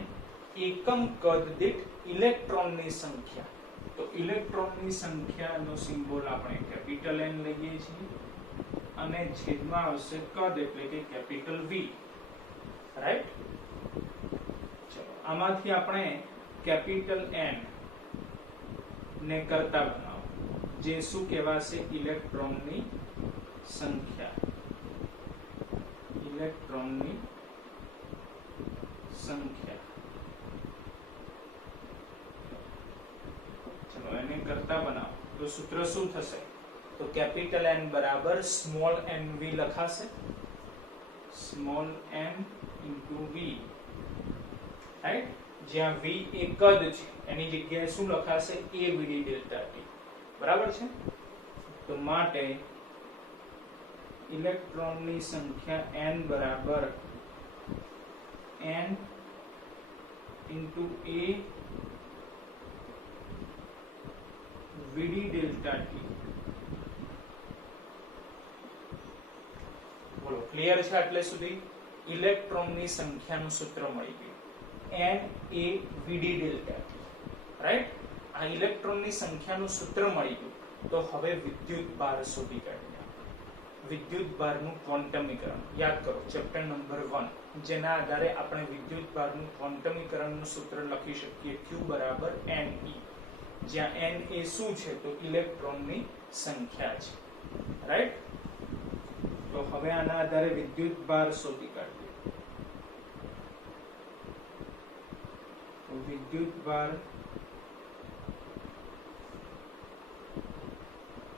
એકમ કદ દીઠ ઇલેક્ટ્રોનની સંખ્યા, તો ઇલેક્ટ્રોનની સંખ્યાનો સિમ્બોલ આપણે કેપિટલ N લઈએ છીએ અને છેદમાં આવશે કદ એટલે કે કેપિટલ V, રાઈટ? ચલો, આમાંથી આપણે કેપિટલ N ને કરતા બનાવો, જે શું કહેવાશે? ઇલેક્ટ્રોનની સંખ્યા. ઇલેક્ટ્રોનની સંખ્યા. ચલો એને કરતા બનાવો તો સૂત્ર શું થશે? તો કેપિટલ N બરાબર સ્મોલ nv લખાશે. Small n into v, right? જ્યાં v એક જ છે એની જગ્યાએ શું લખાશે? a vd delta t. બરાબર છે? તો માટે ઇલેક્ટ્રોનની સંખ્યા n બરાબર n into a vd delta t. બોલો ક્લિયર છે આટલે સુધી? ઇલેક્ટ્રોનની સંખ્યાનું સૂત્ર મળી ગયું, n a vd delta t, right? આ ઇલેક્ટ્રોનની સંખ્યાનું સૂત્ર મળી ગયું. તો હવે વિદ્યુત ભાર શોધી કાઢીએ. વિદ્યુત ભારનું ક્વોન્ટમીકરણ યાદ કરો, ચેપ્ટર નંબર 1, જેના આધારે આપણે વિદ્યુત ભારનું ક્વોન્ટમીકરણનું સૂત્ર લખી શકીએ q બરાબર ne, જ્યાં n એ શું છે? તો ઇલેક્ટ્રોનની સંખ્યા છે, રાઈટ? તો હવે આના આધારે વિદ્યુત ભાર શોધી કાઢીએ. તો વિદ્યુત ભાર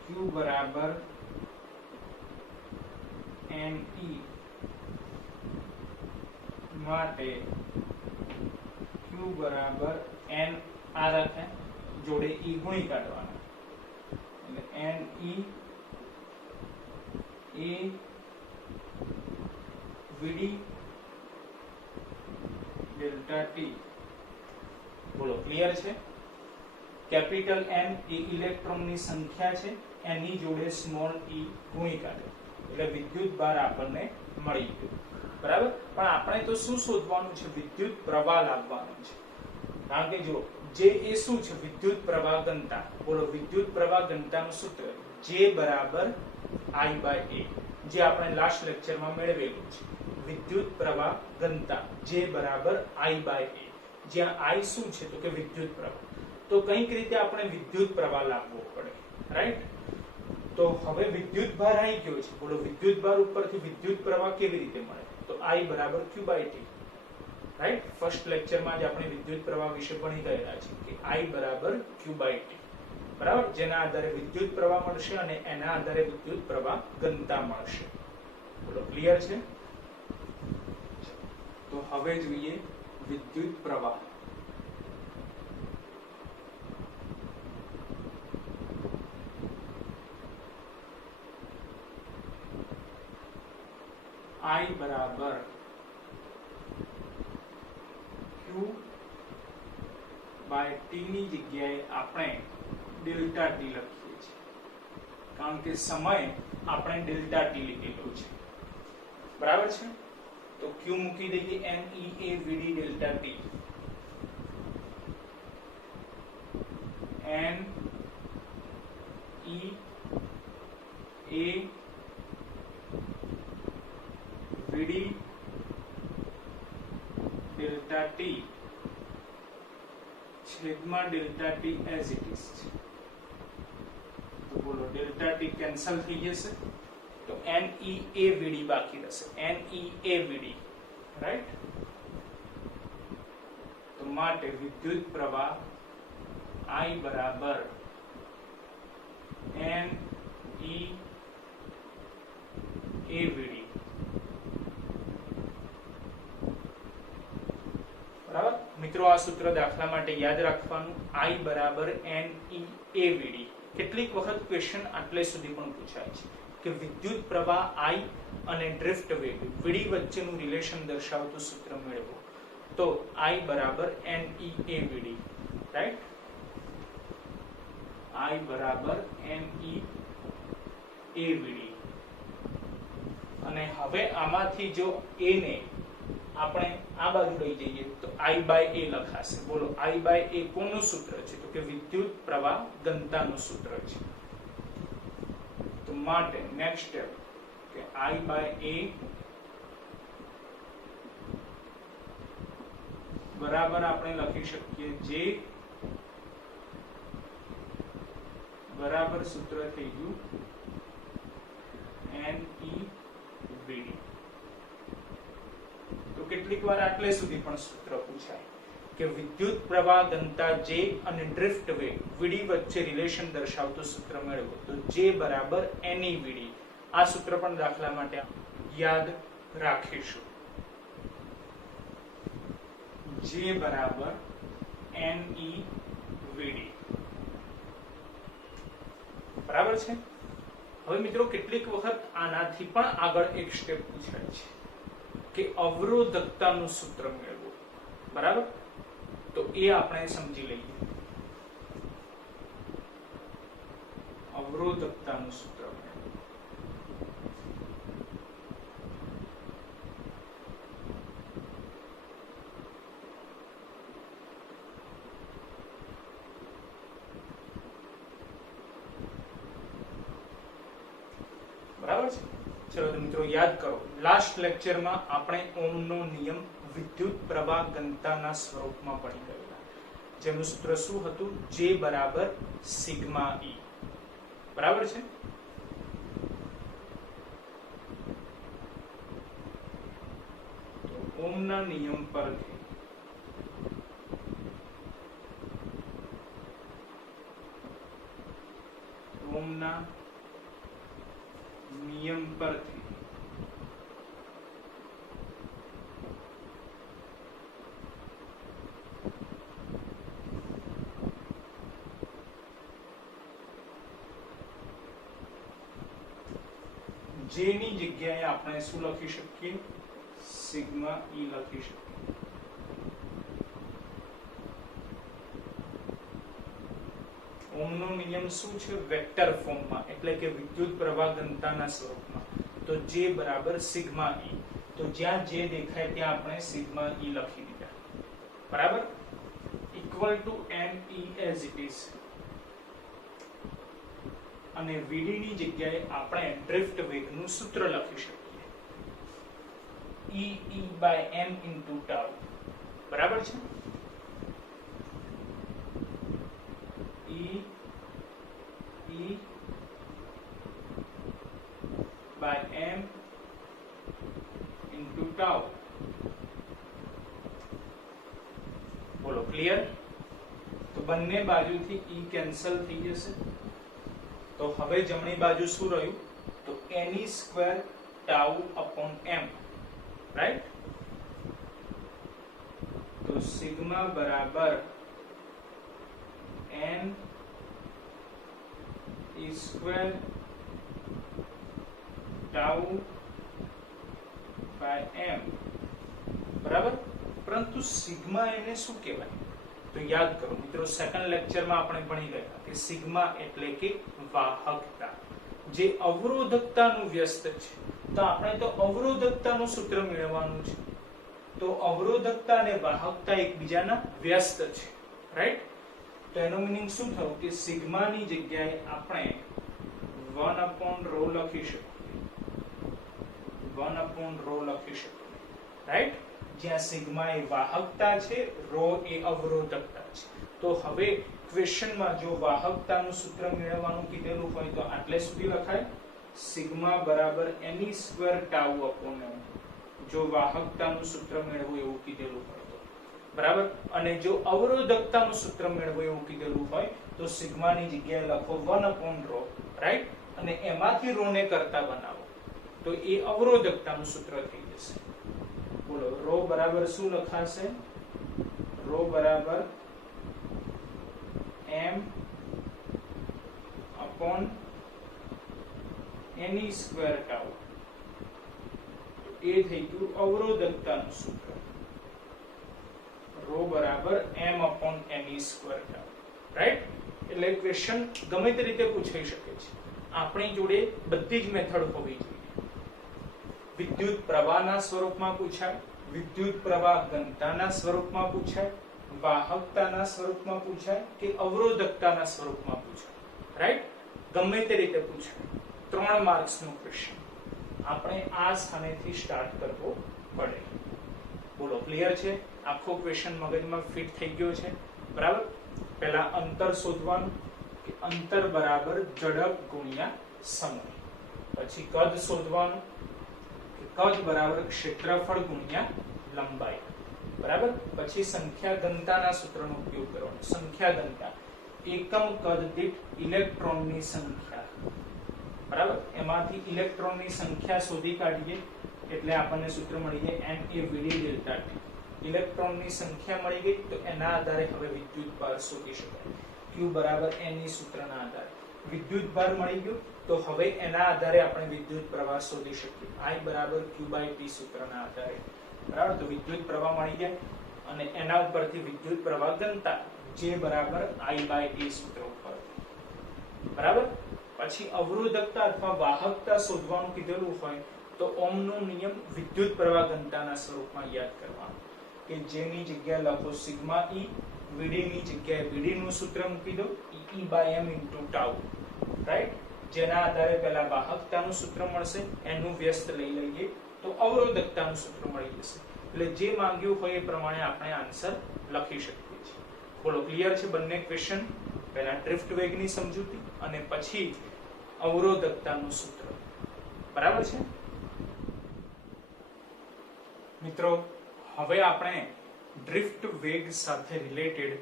q બરાબર ne માટે q બરાબર n આ રાખે, જોડે e ગુણી કાઢવાના, એટલે ne a vd delta t. બોલો ક્લિયર છે? કેપિટલ N એ ઇલેક્ટ્રોનની સંખ્યા છે, એની જોડે સ્મોલ e ગુણી કાઢે એટલે વિદ્યુત ભાર આપણને મળી ગયો. બરાબર? પણ આપણે તો શું શોધવાનું છે? વિદ્યુત પ્રવાહ લાવવાનો છે. કારણ કે જો જે એ શું છે? વિદ્યુત પ્રવાહ ઘનતા. બોલો વિદ્યુત પ્રવાહ ઘનતાનું સૂત્ર J બરાબર I/A, જે આપણે લાસ્ટ લેક્ચરમાં મેળવેલું છે. વિદ્યુત પ્રવાહ ઘનતા J બરાબર I/A, જ્યાં I શું છે? તો કે વિદ્યુત પ્રવાહ. તો કઈક રીતે આપણે વિદ્યુત પ્રવાહ લાવવો પડે, રાઈટ? તો હવે વિદ્યુત ભાર આવી ગયો છે. બોલો વિદ્યુત ભાર ઉપરથી વિદ્યુત પ્રવાહ કેવી રીતે મળે? તો I બરાબર Q/T, રાઈટ? ફર્સ્ટ લેક્ચરમાં જ આપણે વિદ્યુત પ્રવાહ વિશે ભણી ગયેલા છે કે I બરાબર Q/T, બરાબર? જેના આધારે વિદ્યુત પ્રવાહ મળશે અને એના આધારે વિદ્યુત પ્રવાહ ઘનતા મળશે. બોલો ક્લિયર છે? તો હવે જોઈએ વિદ્યુત પ્રવાહ. I બરાબર Q/T ની જગ્યાએ આપણે ડેલ્ટા t લખીએ છીએ, કારણ કે સમય આપણે ડેલ્ટા t લીધેલો છે. બરાબર છે? તો Q મૂકી દઈએ ne a vd delta t. n e a vd delta t છેદમાં delta t as it is છે. તો બોલો ડેલ્ટા t કેન્સલ થઈ જશે, તો ne a vd બાકી રહેશે. ne a vd, right? તો માટે વિદ્યુત પ્રવાહ I બરાબર ne a vd. બરાબર? મિત્રો આ સૂત્ર દાખલા માટે યાદ રાખવાનું, I બરાબર ne a vd. કેટલીક વખત ક્વેશ્ચન આટલે સુધી પણ પૂછાય છે કે વિદ્યુત પ્રવાહ I અને ડ્રિફ્ટ વેગ vd વચ્ચેનું રિલેશન દર્શાવતું સૂત્ર મેળવો. તો I બરાબર ne a vd, right? I બરાબર ne a vd. અને હવે આમાંથી જો a ને આપણે આ બાજુ લઈ જઈએ તો I/A લખાશે. બોલો I/A કોનું સૂત્ર છે? તો કે વિદ્યુત પ્રવાહ ઘનતાનું સૂત્ર છે. તો માટે નેક્સ્ટ સ્ટેપ કે I/A બરાબર આપણે લખી શકીએ J બરાબર સૂત્ર થઈ ગયું ne vd. તો કેટલીક વાર આટલે સુધી પણ સૂત્ર પૂછાય કે વિદ્યુત પ્રવાહ ઘનતા J અને ડ્રિફ્ટ વેગ VD વચ્ચે રિલેશન દર્શાવતું સૂત્ર મેળવો તો J બરાબર NE VD. આ સૂત્ર પણ દાખલા માટે યાદ રાખીશું. J બરાબર NE VD. બરાબર છે. હવે મિત્રો કેટલીક વખત આનાથી પણ આગળ એક સ્ટેપ પૂછાય છે કે અવરોધકતાનું સૂત્ર મેળવવું. બરાબર, તો એ આપણે સમજી લઈએ. અવરોધકતાનું સૂત્ર બરાબર છે. ચલો તો મિત્રો યાદ કરો, લાસ્ટ લેક્ચરમાં આપણે ઓહમનો નિયમ વિદ્યુત પ્રવાહ ઘનતાના સ્વરૂપમાં ભણી ગયેલા, જેનું સૂત્ર શું હતું? J બરાબર સિગ્મા E. બરાબર છે. તો ઓહમના નિયમ પરથી ઓહમના નિયમ પરથી J ની જગ્યાએ આપણે શું લખી શકીએ? સિગ્મા E લખી શકીએ. ઓહમનો નિયમ શું છે? વેક્ટર ફોર્મમાં, એટલે કે વિદ્યુત પ્રવાહ ઘનતાના સ્વરૂપમાં. તો J બરાબર સિગ્મા E. તો જ્યાં J દેખાય ત્યાં આપણે સિગ્મા E લખી દીધા. બરાબર, equal to ME as it is. અને VD ની જગ્યાએ આપણે ડ્રિફ્ટ વેગનું સૂત્ર લખી શકીએ, E by m into tau. બરાબર છે. E by m into tau. બોલો, ક્લિયર? તો બંને બાજુથી E કેન્સલ થઈ જશે. તો હવે જમણી બાજુ શું રહ્યું? તો NE square tau upon m. Right? તો સિગ્મા બરાબર n E square tau by m. બરાબર, પરંતુ સિગ્મા એને શું કહેવાય? તો યાદ કરો મિત્રો, સેકન્ડ લેક્ચરમાં આપણે ભણી ગયા કે સિગ્મા એટલે કે વાહકતા. જે અવરોધકતાનું વ્યસ્ત છે, તો આપણે તો અવરોધકતાનું સૂત્ર મેળવવાનું છે. તો અવરોધકતા અને વાહકતા એકબીજાના વ્યસ્ત છે. રાઈટ? તો એનો મીનિંગ શું થયું કે સિગ્માની જગ્યાએ આપણે 1/ρ લખી શકીએ. 1/ρ લખી શકીએ. રાઈટ? જ્યાં સિગ્મા એ વાહકતા છે, ρ એ અવરોધકતા છે. તો હવે ક્વેશ્ચનમાં જો વાહકતાનું સૂત્ર મેળવવાનું કીધેલું હોય તો આટલે સુધી લખાય, સિગ્મા બરાબર NE square tau upon m. જો વાહકતાનું સૂત્ર મેળવવું એવું કીધેલું હોય તો. બરાબર, અને જો અવરોધકતાનું સૂત્ર મેળવવું એવું કીધેલું હોય તો સિગ્માની જગ્યાએ લખો 1/ρ. રાઈટ? અને એમાંથી ρ ને કરતા બનાવો તો એ અવરોધકતાનું સૂત્ર થઈ જશે. બોલો, ρ બરાબર શું લખાશે? ρ બરાબર m upon NE square tau. એ થઈ ગયું અવરોધકતાનું સૂત્ર. ρ બરાબર m upon NE square tau. Right? એટલે ક્વેશ્ચન ગમે તે રીતે પૂછાઈ શકે છે. આપણી જોડે બધી જ મેથડ હોવી જોઈએ. વિદ્યુત પ્રવાહના સ્વરૂપમાં પૂછાય, વિદ્યુત પ્રવાહ ઘનતાના સ્વરૂપમાં પૂછાય, વાહકતાના સ્વરૂપમાં પૂછાય કે અવરોધકતાના સ્વરૂપમાં પૂછાય. રાઈટ? ગમે તે રીતે પૂછાય. 3 માર્ક્સનું ક્વેશ્ચન. આપણે આ સ્થાનેથી સ્ટાર્ટ કરવો પડે. બોલો, ક્લિયર છે? આખો ક્વેશ્ચન મગજમાં ફિટ થઈ ગયો છે. બરાબર? પહેલા અંતર શોધવાનું કે અંતર બરાબર ઝડપ ગુણ્યા સમય. પછી કદ શોધવાનું કે કદ બરાબર ક્ષેત્રફળ ગુણ્યા લંબાઈ, બરાબર. પછી સંખ્યા ઘનતાના સૂત્રનો ઉપયોગ કરવાનો. સંખ્યા ઘનતા એકમ કદ દીઠ ઇલેક્ટ્રોનની સંખ્યા, બરાબર. એમાંથી ઇલેક્ટ્રોનની સંખ્યા શોધી કાઢીએ એટલે આપણને સૂત્ર મળી જાય NaVd ડેલ્ટા T. ઇલેક્ટ્રોનની સંખ્યા મળી ગઈ તો એના આધારે હવે વિદ્યુતભાર શોધી શકાય. Q બરાબર Ne સૂત્રના આધારે વિદ્યુતભાર મળી ગયો તો હવે એના આધારે આપણે વિદ્યુત પ્રવાહ શોધી શકીએ. I બરાબર Q/T સૂત્રના આધારે, બરાબર. તો વિદ્યુત પ્રવાહ મળી જાય અને એના ઉપરથી વિદ્યુત પ્રવાહ ઘનતા J બરાબર I/A સૂત્ર ઉપર, બરાબર. પછી અવરોધકતા અથવા વાહકતા શોધવાનું કીધેલું હોય તો ઓહમનો નિયમ વિદ્યુત પ્રવાહ ઘનતાના સ્વરૂપમાં યાદ કરવાનો કે જેની જગ્યાએ લખો સિગ્મા E, Vd ની જગ્યાએ Vd નું સૂત્ર મૂકી દો E/m * tau, રાઈટ. જેના આધારે પહેલા વાહકતાનું સૂત્ર મળશે, એનું વ્યસ્ત લઈ લઈએ તો અવરોધકતાનું સૂત્ર મળી જશે. એટલે જે માંગ્યું હોય એ પ્રમાણે આપણે આન્સર લખી શકીએ છીએ. બોલો ક્લિયર છે બંને ક્વેશ્ચન? પહેલા ડ્રિફ્ટ વેગની સમજૂતી અને પછી અવરોધકતાનું સૂત્ર, બરાબર છે મિત્રો. હવે આપણે ડ્રિફ્ટ વેગ સાથે રિલેટેડ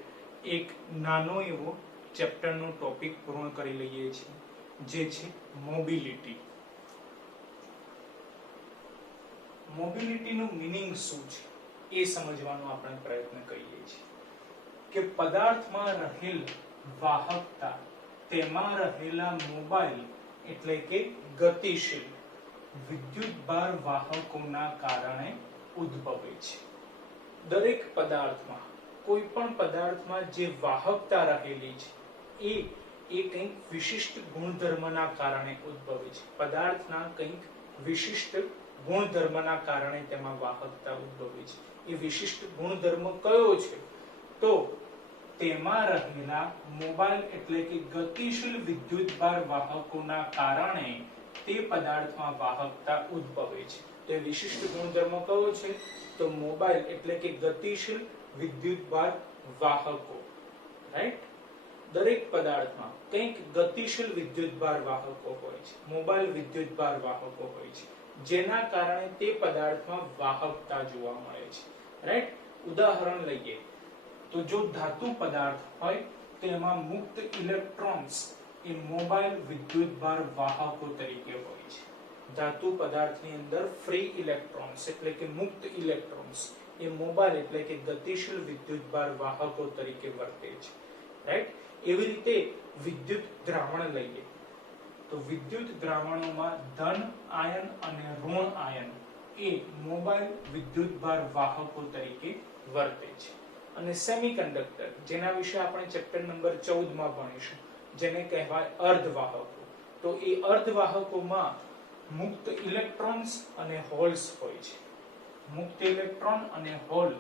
એક નાનો એવો ચેપ્ટરનો ટોપિક પૂર્ણ કરી લઈએ છીએ, જે છે મોબિલિટી. મોબિલિટીનું મીનિંગ શું છે એ સમજવાનો આપણે પ્રયત્ન કરીએ છીએ કે પદાર્થમાં રહેલ વાહકતા તેમાં રહેલા મોબાઇલ એટલે કે ગતિશીલ વિદ્યુતભાર વાહકોના કારણે ઉદ્ભવે છે. દરેક પદાર્થમાં, કોઈ પણ પદાર્થમાં જે વાહકતા રહેલી છે એ કંઈક વિશિષ્ટ ગુણધર્મના કારણે ઉદ્ભવે છે. પદાર્થના કંઈક વિશિષ્ટ ગુણધર્મના કારણે તેમાં વાહકતા ઉદ્ભવે છે. એ વિશિષ્ટ ગુણધર્મ કયો છે? તો તેમાં રહેલા મોબાઇલ એટલે કે ગતિશીલ વિદ્યુતભાર વાહકોના કારણે તે પદાર્થમાં વાહકતા ઉદ્ભવે છે. તો વિશિષ્ટ ગુણધર્મ કયો છે? તો મોબાઇલ એટલે કે ગતિશીલ વિદ્યુતભાર વાહકો, રાઈટ. દરેક પદાર્થમાં કંઈક ગતિશીલ વિદ્યુતભાર વાહકો હોય છે, મોબાઇલ વિદ્યુતભાર વાહકો હોય છે, જેના કારણે તે પદાર્થમાં વાહકતા જોવા મળે છે, રાઈટ. ઉદાહરણ લઈએ તો જો ધાતુ પદાર્થ હોય તેમાં મુક્ત ઇલેક્ટ્રોન્સ એ મોબાઇલ વિદ્યુતભાર વાહકો તરીકે હોય છે. ધાતુ પદાર્થની અંદર ફ્રી ઇલેક્ટ્રોન્સ એટલે કે મુક્ત ઇલેક્ટ્રોન્સ એ મોબાઇલ એટલે કે ગતિશીલ વિદ્યુતભાર વાહકો તરીકે વર્તે છે, રાઈટ. એવી રીતે વિદ્યુત દ્રાવણ લઈએ તો વિદ્યુત દ્રાવણોમાં ધન આયન અને ઋણ આયન એ મોબાઇલ વિદ્યુતભાર વાહકો તરીકે વર્તે છે. અને સેમિકન્ડક્ટર, જેના વિશે આપણે ચેપ્ટર નંબર 14 માં ભણીશું, જેને કહેવાય અર્ધવાહકો, તો એ અર્ધવાહકોમાં મુક્ત ઇલેક્ટ્રોન્સ અને હોલ્સ હોય છે. મુક્ત ઇલેક્ટ્રોન અને હોલ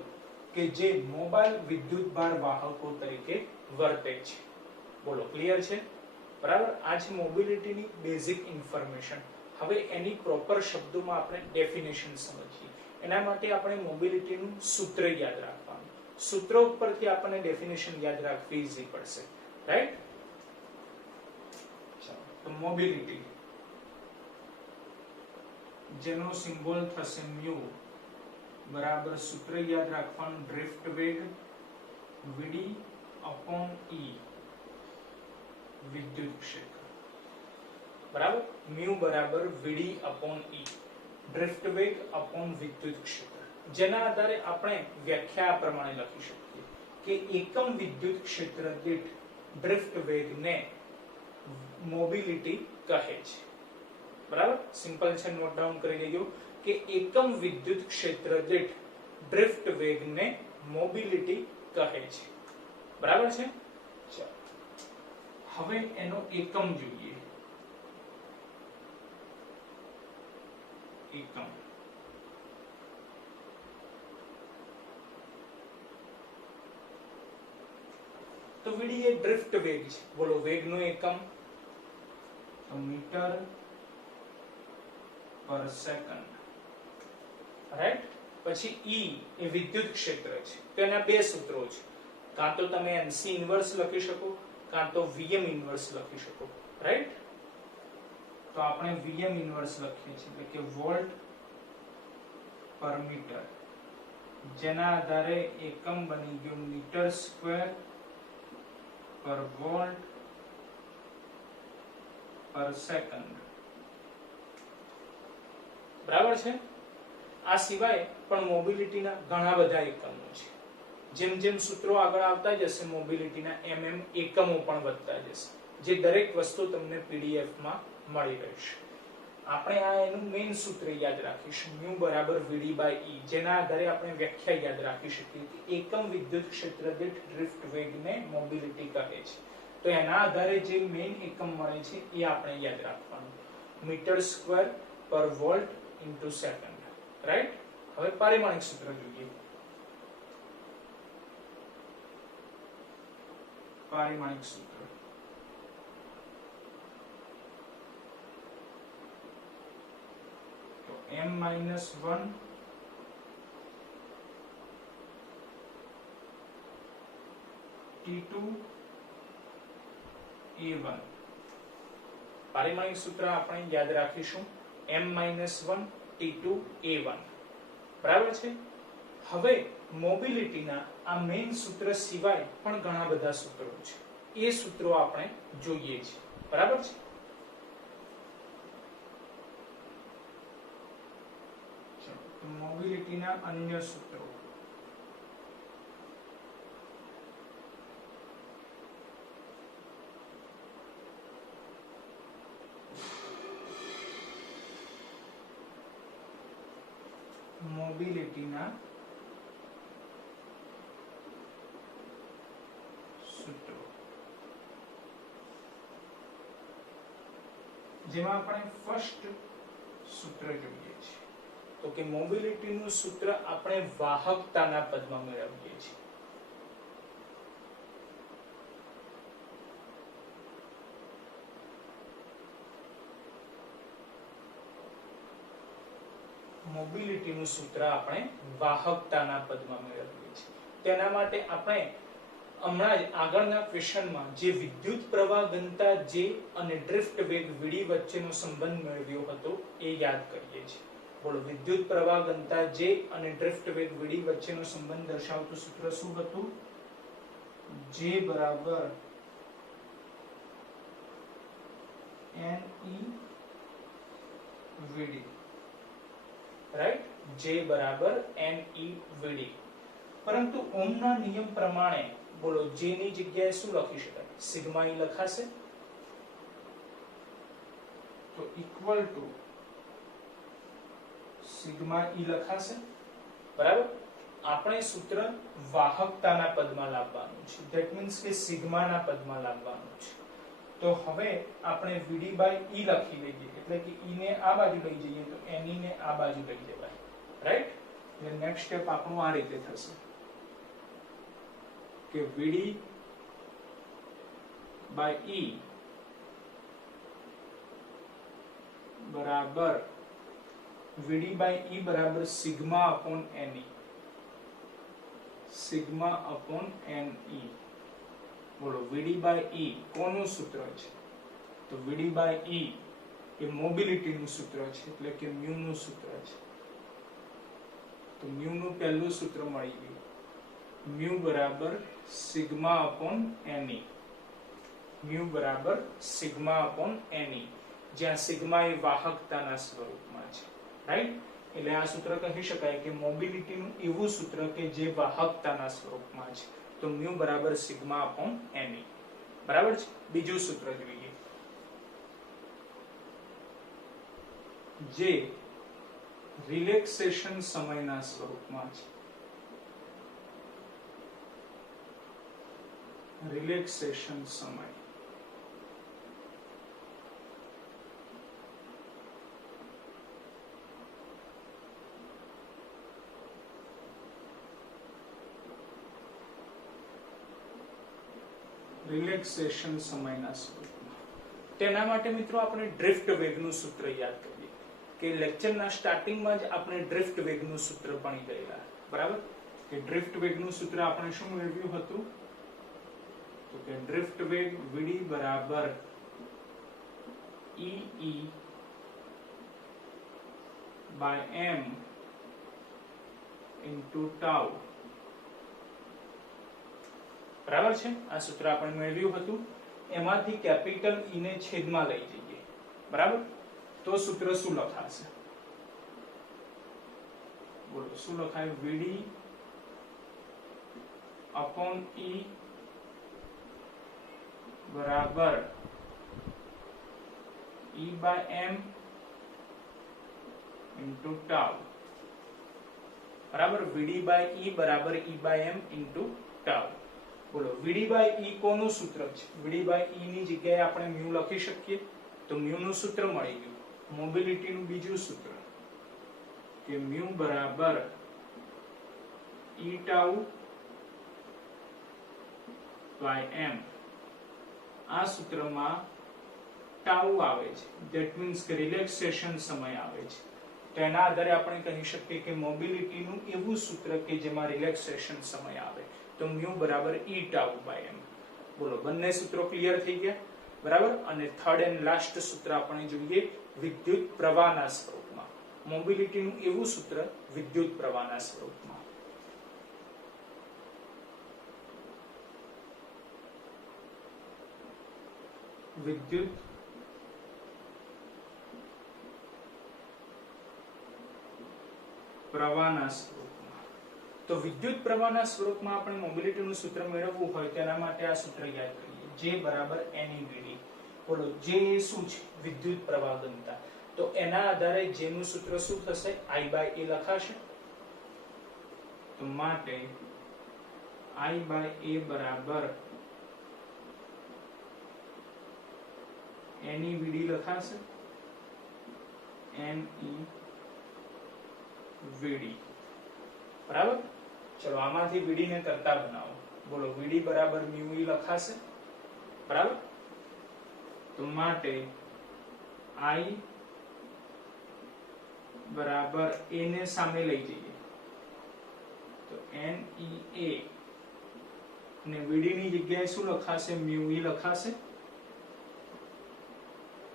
કે જે મોબાઇલ વિદ્યુતભાર વાહકો તરીકે વર્તે છે. બોલો ક્લિયર છે? બરાબર. આ છે મોબિલિટીની બેઝિક ઇન્ફોર્મેશન. હવે એની પ્રોપર શબ્દોમાં આપણે ડેફિનેશન સમજીએ. એના માટે આપણે મોબિલિટીનું સૂત્ર યાદ રાખવાનું. સૂત્ર ઉપરથી આપણને ડેફિનેશન યાદ રાખવી ઈઝી પડશે, રાઈટ. તો મોબિલિટી જેનો સિમ્બોલ થશે mu બરાબર સૂત્ર યાદ રાખવાનું ડ્રિફ્ટ વેગ Vd upon E વિદ્યુત ક્ષેત્ર, બરાબર. mu બરાબર Vd upon E ડ્રિફ્ટ વેગ upon વિદ્યુત ક્ષેત્ર. જેના આધારે આપણે વ્યાખ્યા પ્રમાણે લખી શકીએ કે એકમ વિદ્યુત ક્ષેત્ર દીઠ ડ્રિફ્ટ વેગને મોબિલિટી કહે છે, બરાબર. સિમ્પલ છે, નોટ ડાઉન કરી લેજો કે એકમ વિદ્યુત ક્ષેત્ર દીઠ ડ્રિફ્ટ વેગને મોબિલિટી કહે છે, બરાબર છે. હવે એનો એકમ જોઈએ. એકમ તો Vd એ ડ્રિફ્ટ વેગ છે. બોલો વેગનો એકમ તો મીટર પર સેકન્ડ, રાઈટ. પછી E એ વિદ્યુત ક્ષેત્ર છે. તો એના બે સૂત્રો છે. કાં તો તમે NC ઇન્વર્સ લખી શકો, કાં તો Vm ઇન્વર્સ લખી શકો, રાઈટ. તો આપણે Vm ઇન્વર્સ લખીએ છીએ એટલે કે વોલ્ટ પર મીટર જેના આધારે એકમ બની ગયો મીટર સ્ક્વેર પર વોલ્ટ પર સેકન્ડ. બરાબર છે. આ સિવાય પણ મોબિલિટીના ઘણા બધા એકમો છે. જેમ જેમ સૂત્રો આગળ આવતા જશે મોબિલિટીના એમ એમ એકમો પણ વધતા જશે, જે દરેક વસ્તુ તમને પીડીએફ માં મળી રહેશે. આપણે આ એનું મેઇન સૂત્ર યાદ રાખીશું, μ બરાબર vd/e, જેના આધારે આપણે વ્યાખ્યા યાદ રાખી શકીએ કે એકમ વિદ્યુત ક્ષેત્ર દીઠ ડ્રિફ્ટ વેગને મોબિલિટી કહે છે. તો એના આધારે જે મેઇન એકમ મળે છે એ આપણે યાદ રાખવાનું, મીટર સ્ક્વેર પર વોલ્ટ ઇન્ટુ સેકન્ડ. રાઈટ. હવે પારિમાણિક સૂત્ર જોઈએ. પારિમાણિક સૂત્ર m-1 T2 A1. પારિમાણિક સૂત્ર આપણે યાદ રાખીશું m-1 T2 A1. બરાબર છે. હવે મોબિલિટીના આ મેઇન સૂત્ર સિવાય પણ ઘણા બધા સૂત્રો છે, એ સૂત્રો આપણે જોઈએ છીએ. બરાબર છે. મોબિલિટીના અન્ય સૂત્રો. મોબિલિટીના સૂત્રો, જેમાં આપણે ફર્સ્ટ સૂત્ર જોઈએ છીએ. તો કે મોબિલિટીનું સૂત્ર આપણે વાહકતાના પદમાં મેળવીએ છીએ. મોબિલિટીનું સૂત્ર આપણે વાહકતાના પદમાં મેળવીએ છીએ. તેના માટે આપણે હમણાં જ આગળના ક્વેશ્ચનમાં જે વિદ્યુત પ્રવાહ ઘનતા J અને ડ્રિફ્ટ વેગ vd વચ્ચેનો સંબંધ મેળવ્યો હતો એ યાદ કરીએ છીએ. બોલો, વિદ્યુત પ્રવાહ ઘનતા J અને ડ્રિફ્ટ વેગ vd વચ્ચેનો સંબંધ દર્શાવતું સૂત્ર શું હતું? J બરાબર ne vd. રાઈટ. J બરાબર ne vd. પરંતુ ઓહમના નિયમ પ્રમાણે બોલો J ની જગ્યાએ શું લખી શકાય? સિગ્મા E લખાશે. તો ઇક્વલ ટુ સિગ્મા E લખાશે. બરાબર. આપણે સૂત્ર વાહકતાના પદમાં લાવવાનું છે, ધેટ મીન્સ કે સિગ્માના પદમાં લાવવાનું છે. તો હવે આપણે vd/e લખી લઈએ, એટલે કે e ને આ બાજુ લઈ જઈએ તો ne ને આ બાજુ લઈ જવાય. રાઈટ. એટલે નેક્સ્ટ સ્ટેપ આપણું આ રીતે થશે કે vd/e બરાબર vd/e બરાબર sigma upon ne. Sigma upon ne. બોલો, vd/e કોનું સૂત્ર છે? તો vd/e એ મોબિલિટીનું સૂત્ર છે, એટલે કે μ નું સૂત્ર છે. તો μ નું પહેલું સૂત્ર મળી ગયું, μ બરાબર સિગ્મા અપોન ne. μ બરાબર સિગ્મા અપોન ne, જ્યાં સિગ્મા એ વાહકતાના સ્વરૂપમાં છે. રાઈટ. એટલે આ સૂત્ર કહી શકાય કે મોબિલિટીનું એવું સૂત્ર કે જે વાહકતાના સ્વરૂપમાં છે. તો μ બરાબર સિગ્મા અપોન ne. બરાબર છે. બીજું સૂત્ર જોઈએ, જે રિલેક્સેશન સમયના સ્વરૂપમાં છે. રિલેક્સેશન સમય. રિલેક્સેશન સમયના સ્વરૂપમાં. તેના માટે મિત્રો આપણે ડ્રિફ્ટ વેગનું સૂત્ર યાદ કરીએ કે લેક્ચરના સ્ટાર્ટિંગમાં જ આપણે ડ્રિફ્ટ વેગનું સૂત્ર ભણી ગયેલા. બરાબર. કે ડ્રિફ્ટ વેગનું સૂત્ર આપણે શું મેળવ્યું હતું? તો કે ડ્રિફ્ટ વેગ vd બરાબર e/m ઇન્ટુ ટાઉ. બરાબર છે? આ સૂત્ર આપણે મેળવ્યું હતું. એમાંથી કેપિટલ ઈ ને છેદમાં લઈ જઈએ. બરાબર? તો સૂત્ર શું લખાશે? બોલો શું લખાય? VD upon E બરાબર E by M into tau. બરાબર? VD by E બરાબર E by M into tau. બોલો VD by E કોનું સૂત્ર છે? VD by E ની જગ્યાએ આપણે mu લખી શકીએ. તો mu નું સૂત્ર મળી ગયું. મોબિલિટી નું બીજું સૂત્ર કે mu બરાબર E tau by M. આ સૂત્રમાં ટાઉ આવે છે, ધેટ મીન્સ કે રિલેક્સેશન સમય આવે છે. તો એના આધારે આપણે કહી શકીએ કે મોબિલિટીનું એવું સૂત્ર કે જેમાં રિલેક્સેશન સમય આવે. તો mu બરાબર E tau by M. બોલો બંને સૂત્રો ક્લિયર થઈ ગયા. બરાબર? અને થર્ડ એન્ડ લાસ્ટ સૂત્ર આપણે જોઈએ વિદ્યુત પ્રવાહના સ્વરૂપમાં. મોબિલિટીનું એવું સૂત્ર વિદ્યુત પ્રવાહના સ્વરૂપમાં. વિદ્યુત પ્રવાહના સ્વરૂપમાં. તો વિદ્યુત પ્રવાહના સ્વરૂપમાં આપણે મોબિલિટીનું સૂત્ર મેળવવું હોય તેના માટે આ સૂત્ર યાદ કરીએ. J બરાબર NEVD. બોલો J એ શું છે? વિદ્યુત પ્રવાહ ઘનતા. તો એના આધારે J નું સૂત્ર શું થશે? I by A લખાશે. તો માટે I by A બરાબર NEVD લખાશે. NEVD. બરાબર? ચલો આમાંથી VD ને કરતા બનાવો. બોલો VD બરાબર mu E લખાશે. બરાબર? તો માટે I બરાબર A ને સામે લઈ જઈએ. તો NEA ને VD ની જગ્યાએ શું લખાશે? mu E લખાશે.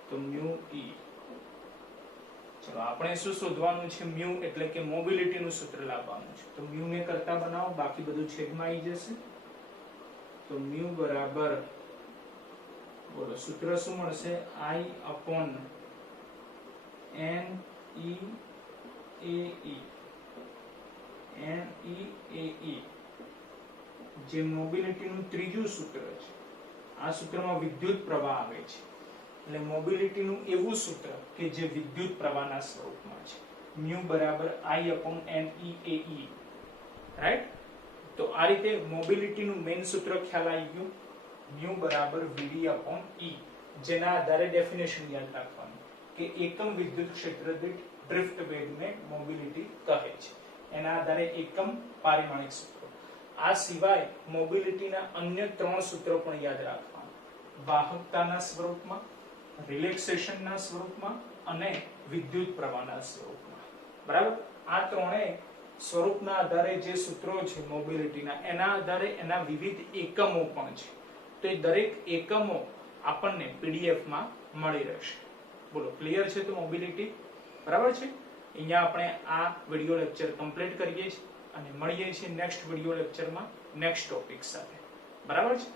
તો mu E. ચલો આપણે શું શોધવાનું છે? mu એટલે કે મોબિલિટી નું સૂત્ર લાવવાનું છે. તો mu ને કરતા બનાવો, બાકી બધું છેદમાં આવી જશે. તો mu બરાબર બોલો સૂત્ર શું મળશે? I upon NEAE. NEAE જે મોબિલિટી નું ત્રીજું સૂત્ર છે. આ સૂત્રમાં વિદ્યુત પ્રવાહ આવે છે. એટલે મોબિલિટી નું એવું સૂત્ર કે જે વિદ્યુત પ્રવાહના સ્વરૂપમાં છે. mu બરાબર I upon NEAE. રાઈટ? તો આ રીતે મોબિલિટી નું મેઇન સૂત્ર ખ્યાલ આવી ગયું. mu બરાબર VD upon E. જેના આધારે ડેફિનેશન યાદ રાખવાનું કે એકમ વિદ્યુત ક્ષેત્ર દીઠ ડ્રિફ્ટ વેગને મોબિલિટી કહે છે. એના આધારે એકમ પારિમાણિક સૂત્રો. આ સિવાય મોબિલિટીના અન્ય 3 સૂત્રો પણ યાદ રાખવાના. વાહકતાના સ્વરૂપમાં, રિલેક્સેશનના સ્વરૂપમાં અને વિદ્યુત પ્રવાહના સ્વરૂપમાં. બરાબર? આ ત્રણેય સ્વરૂપના આધારે જે સૂત્રો છે મોબિલિટીના, એના આધારે એના વિવિધ એકમો પણ છે. તો એ દરેક એકમો આપણને PDF માં મળી રહેશે. બોલો ક્લિયર છે? તો મોબિલિટી બરાબર છે. અહીંયા આપણે આ વિડિયો લેક્ચર કમ્પ્લીટ કરીએ છીએ અને મળીએ છીએ નેક્સ્ટ વિડિયો લેક્ચરમાં નેક્સ્ટ ટોપિક સાથે. બરાબર છે?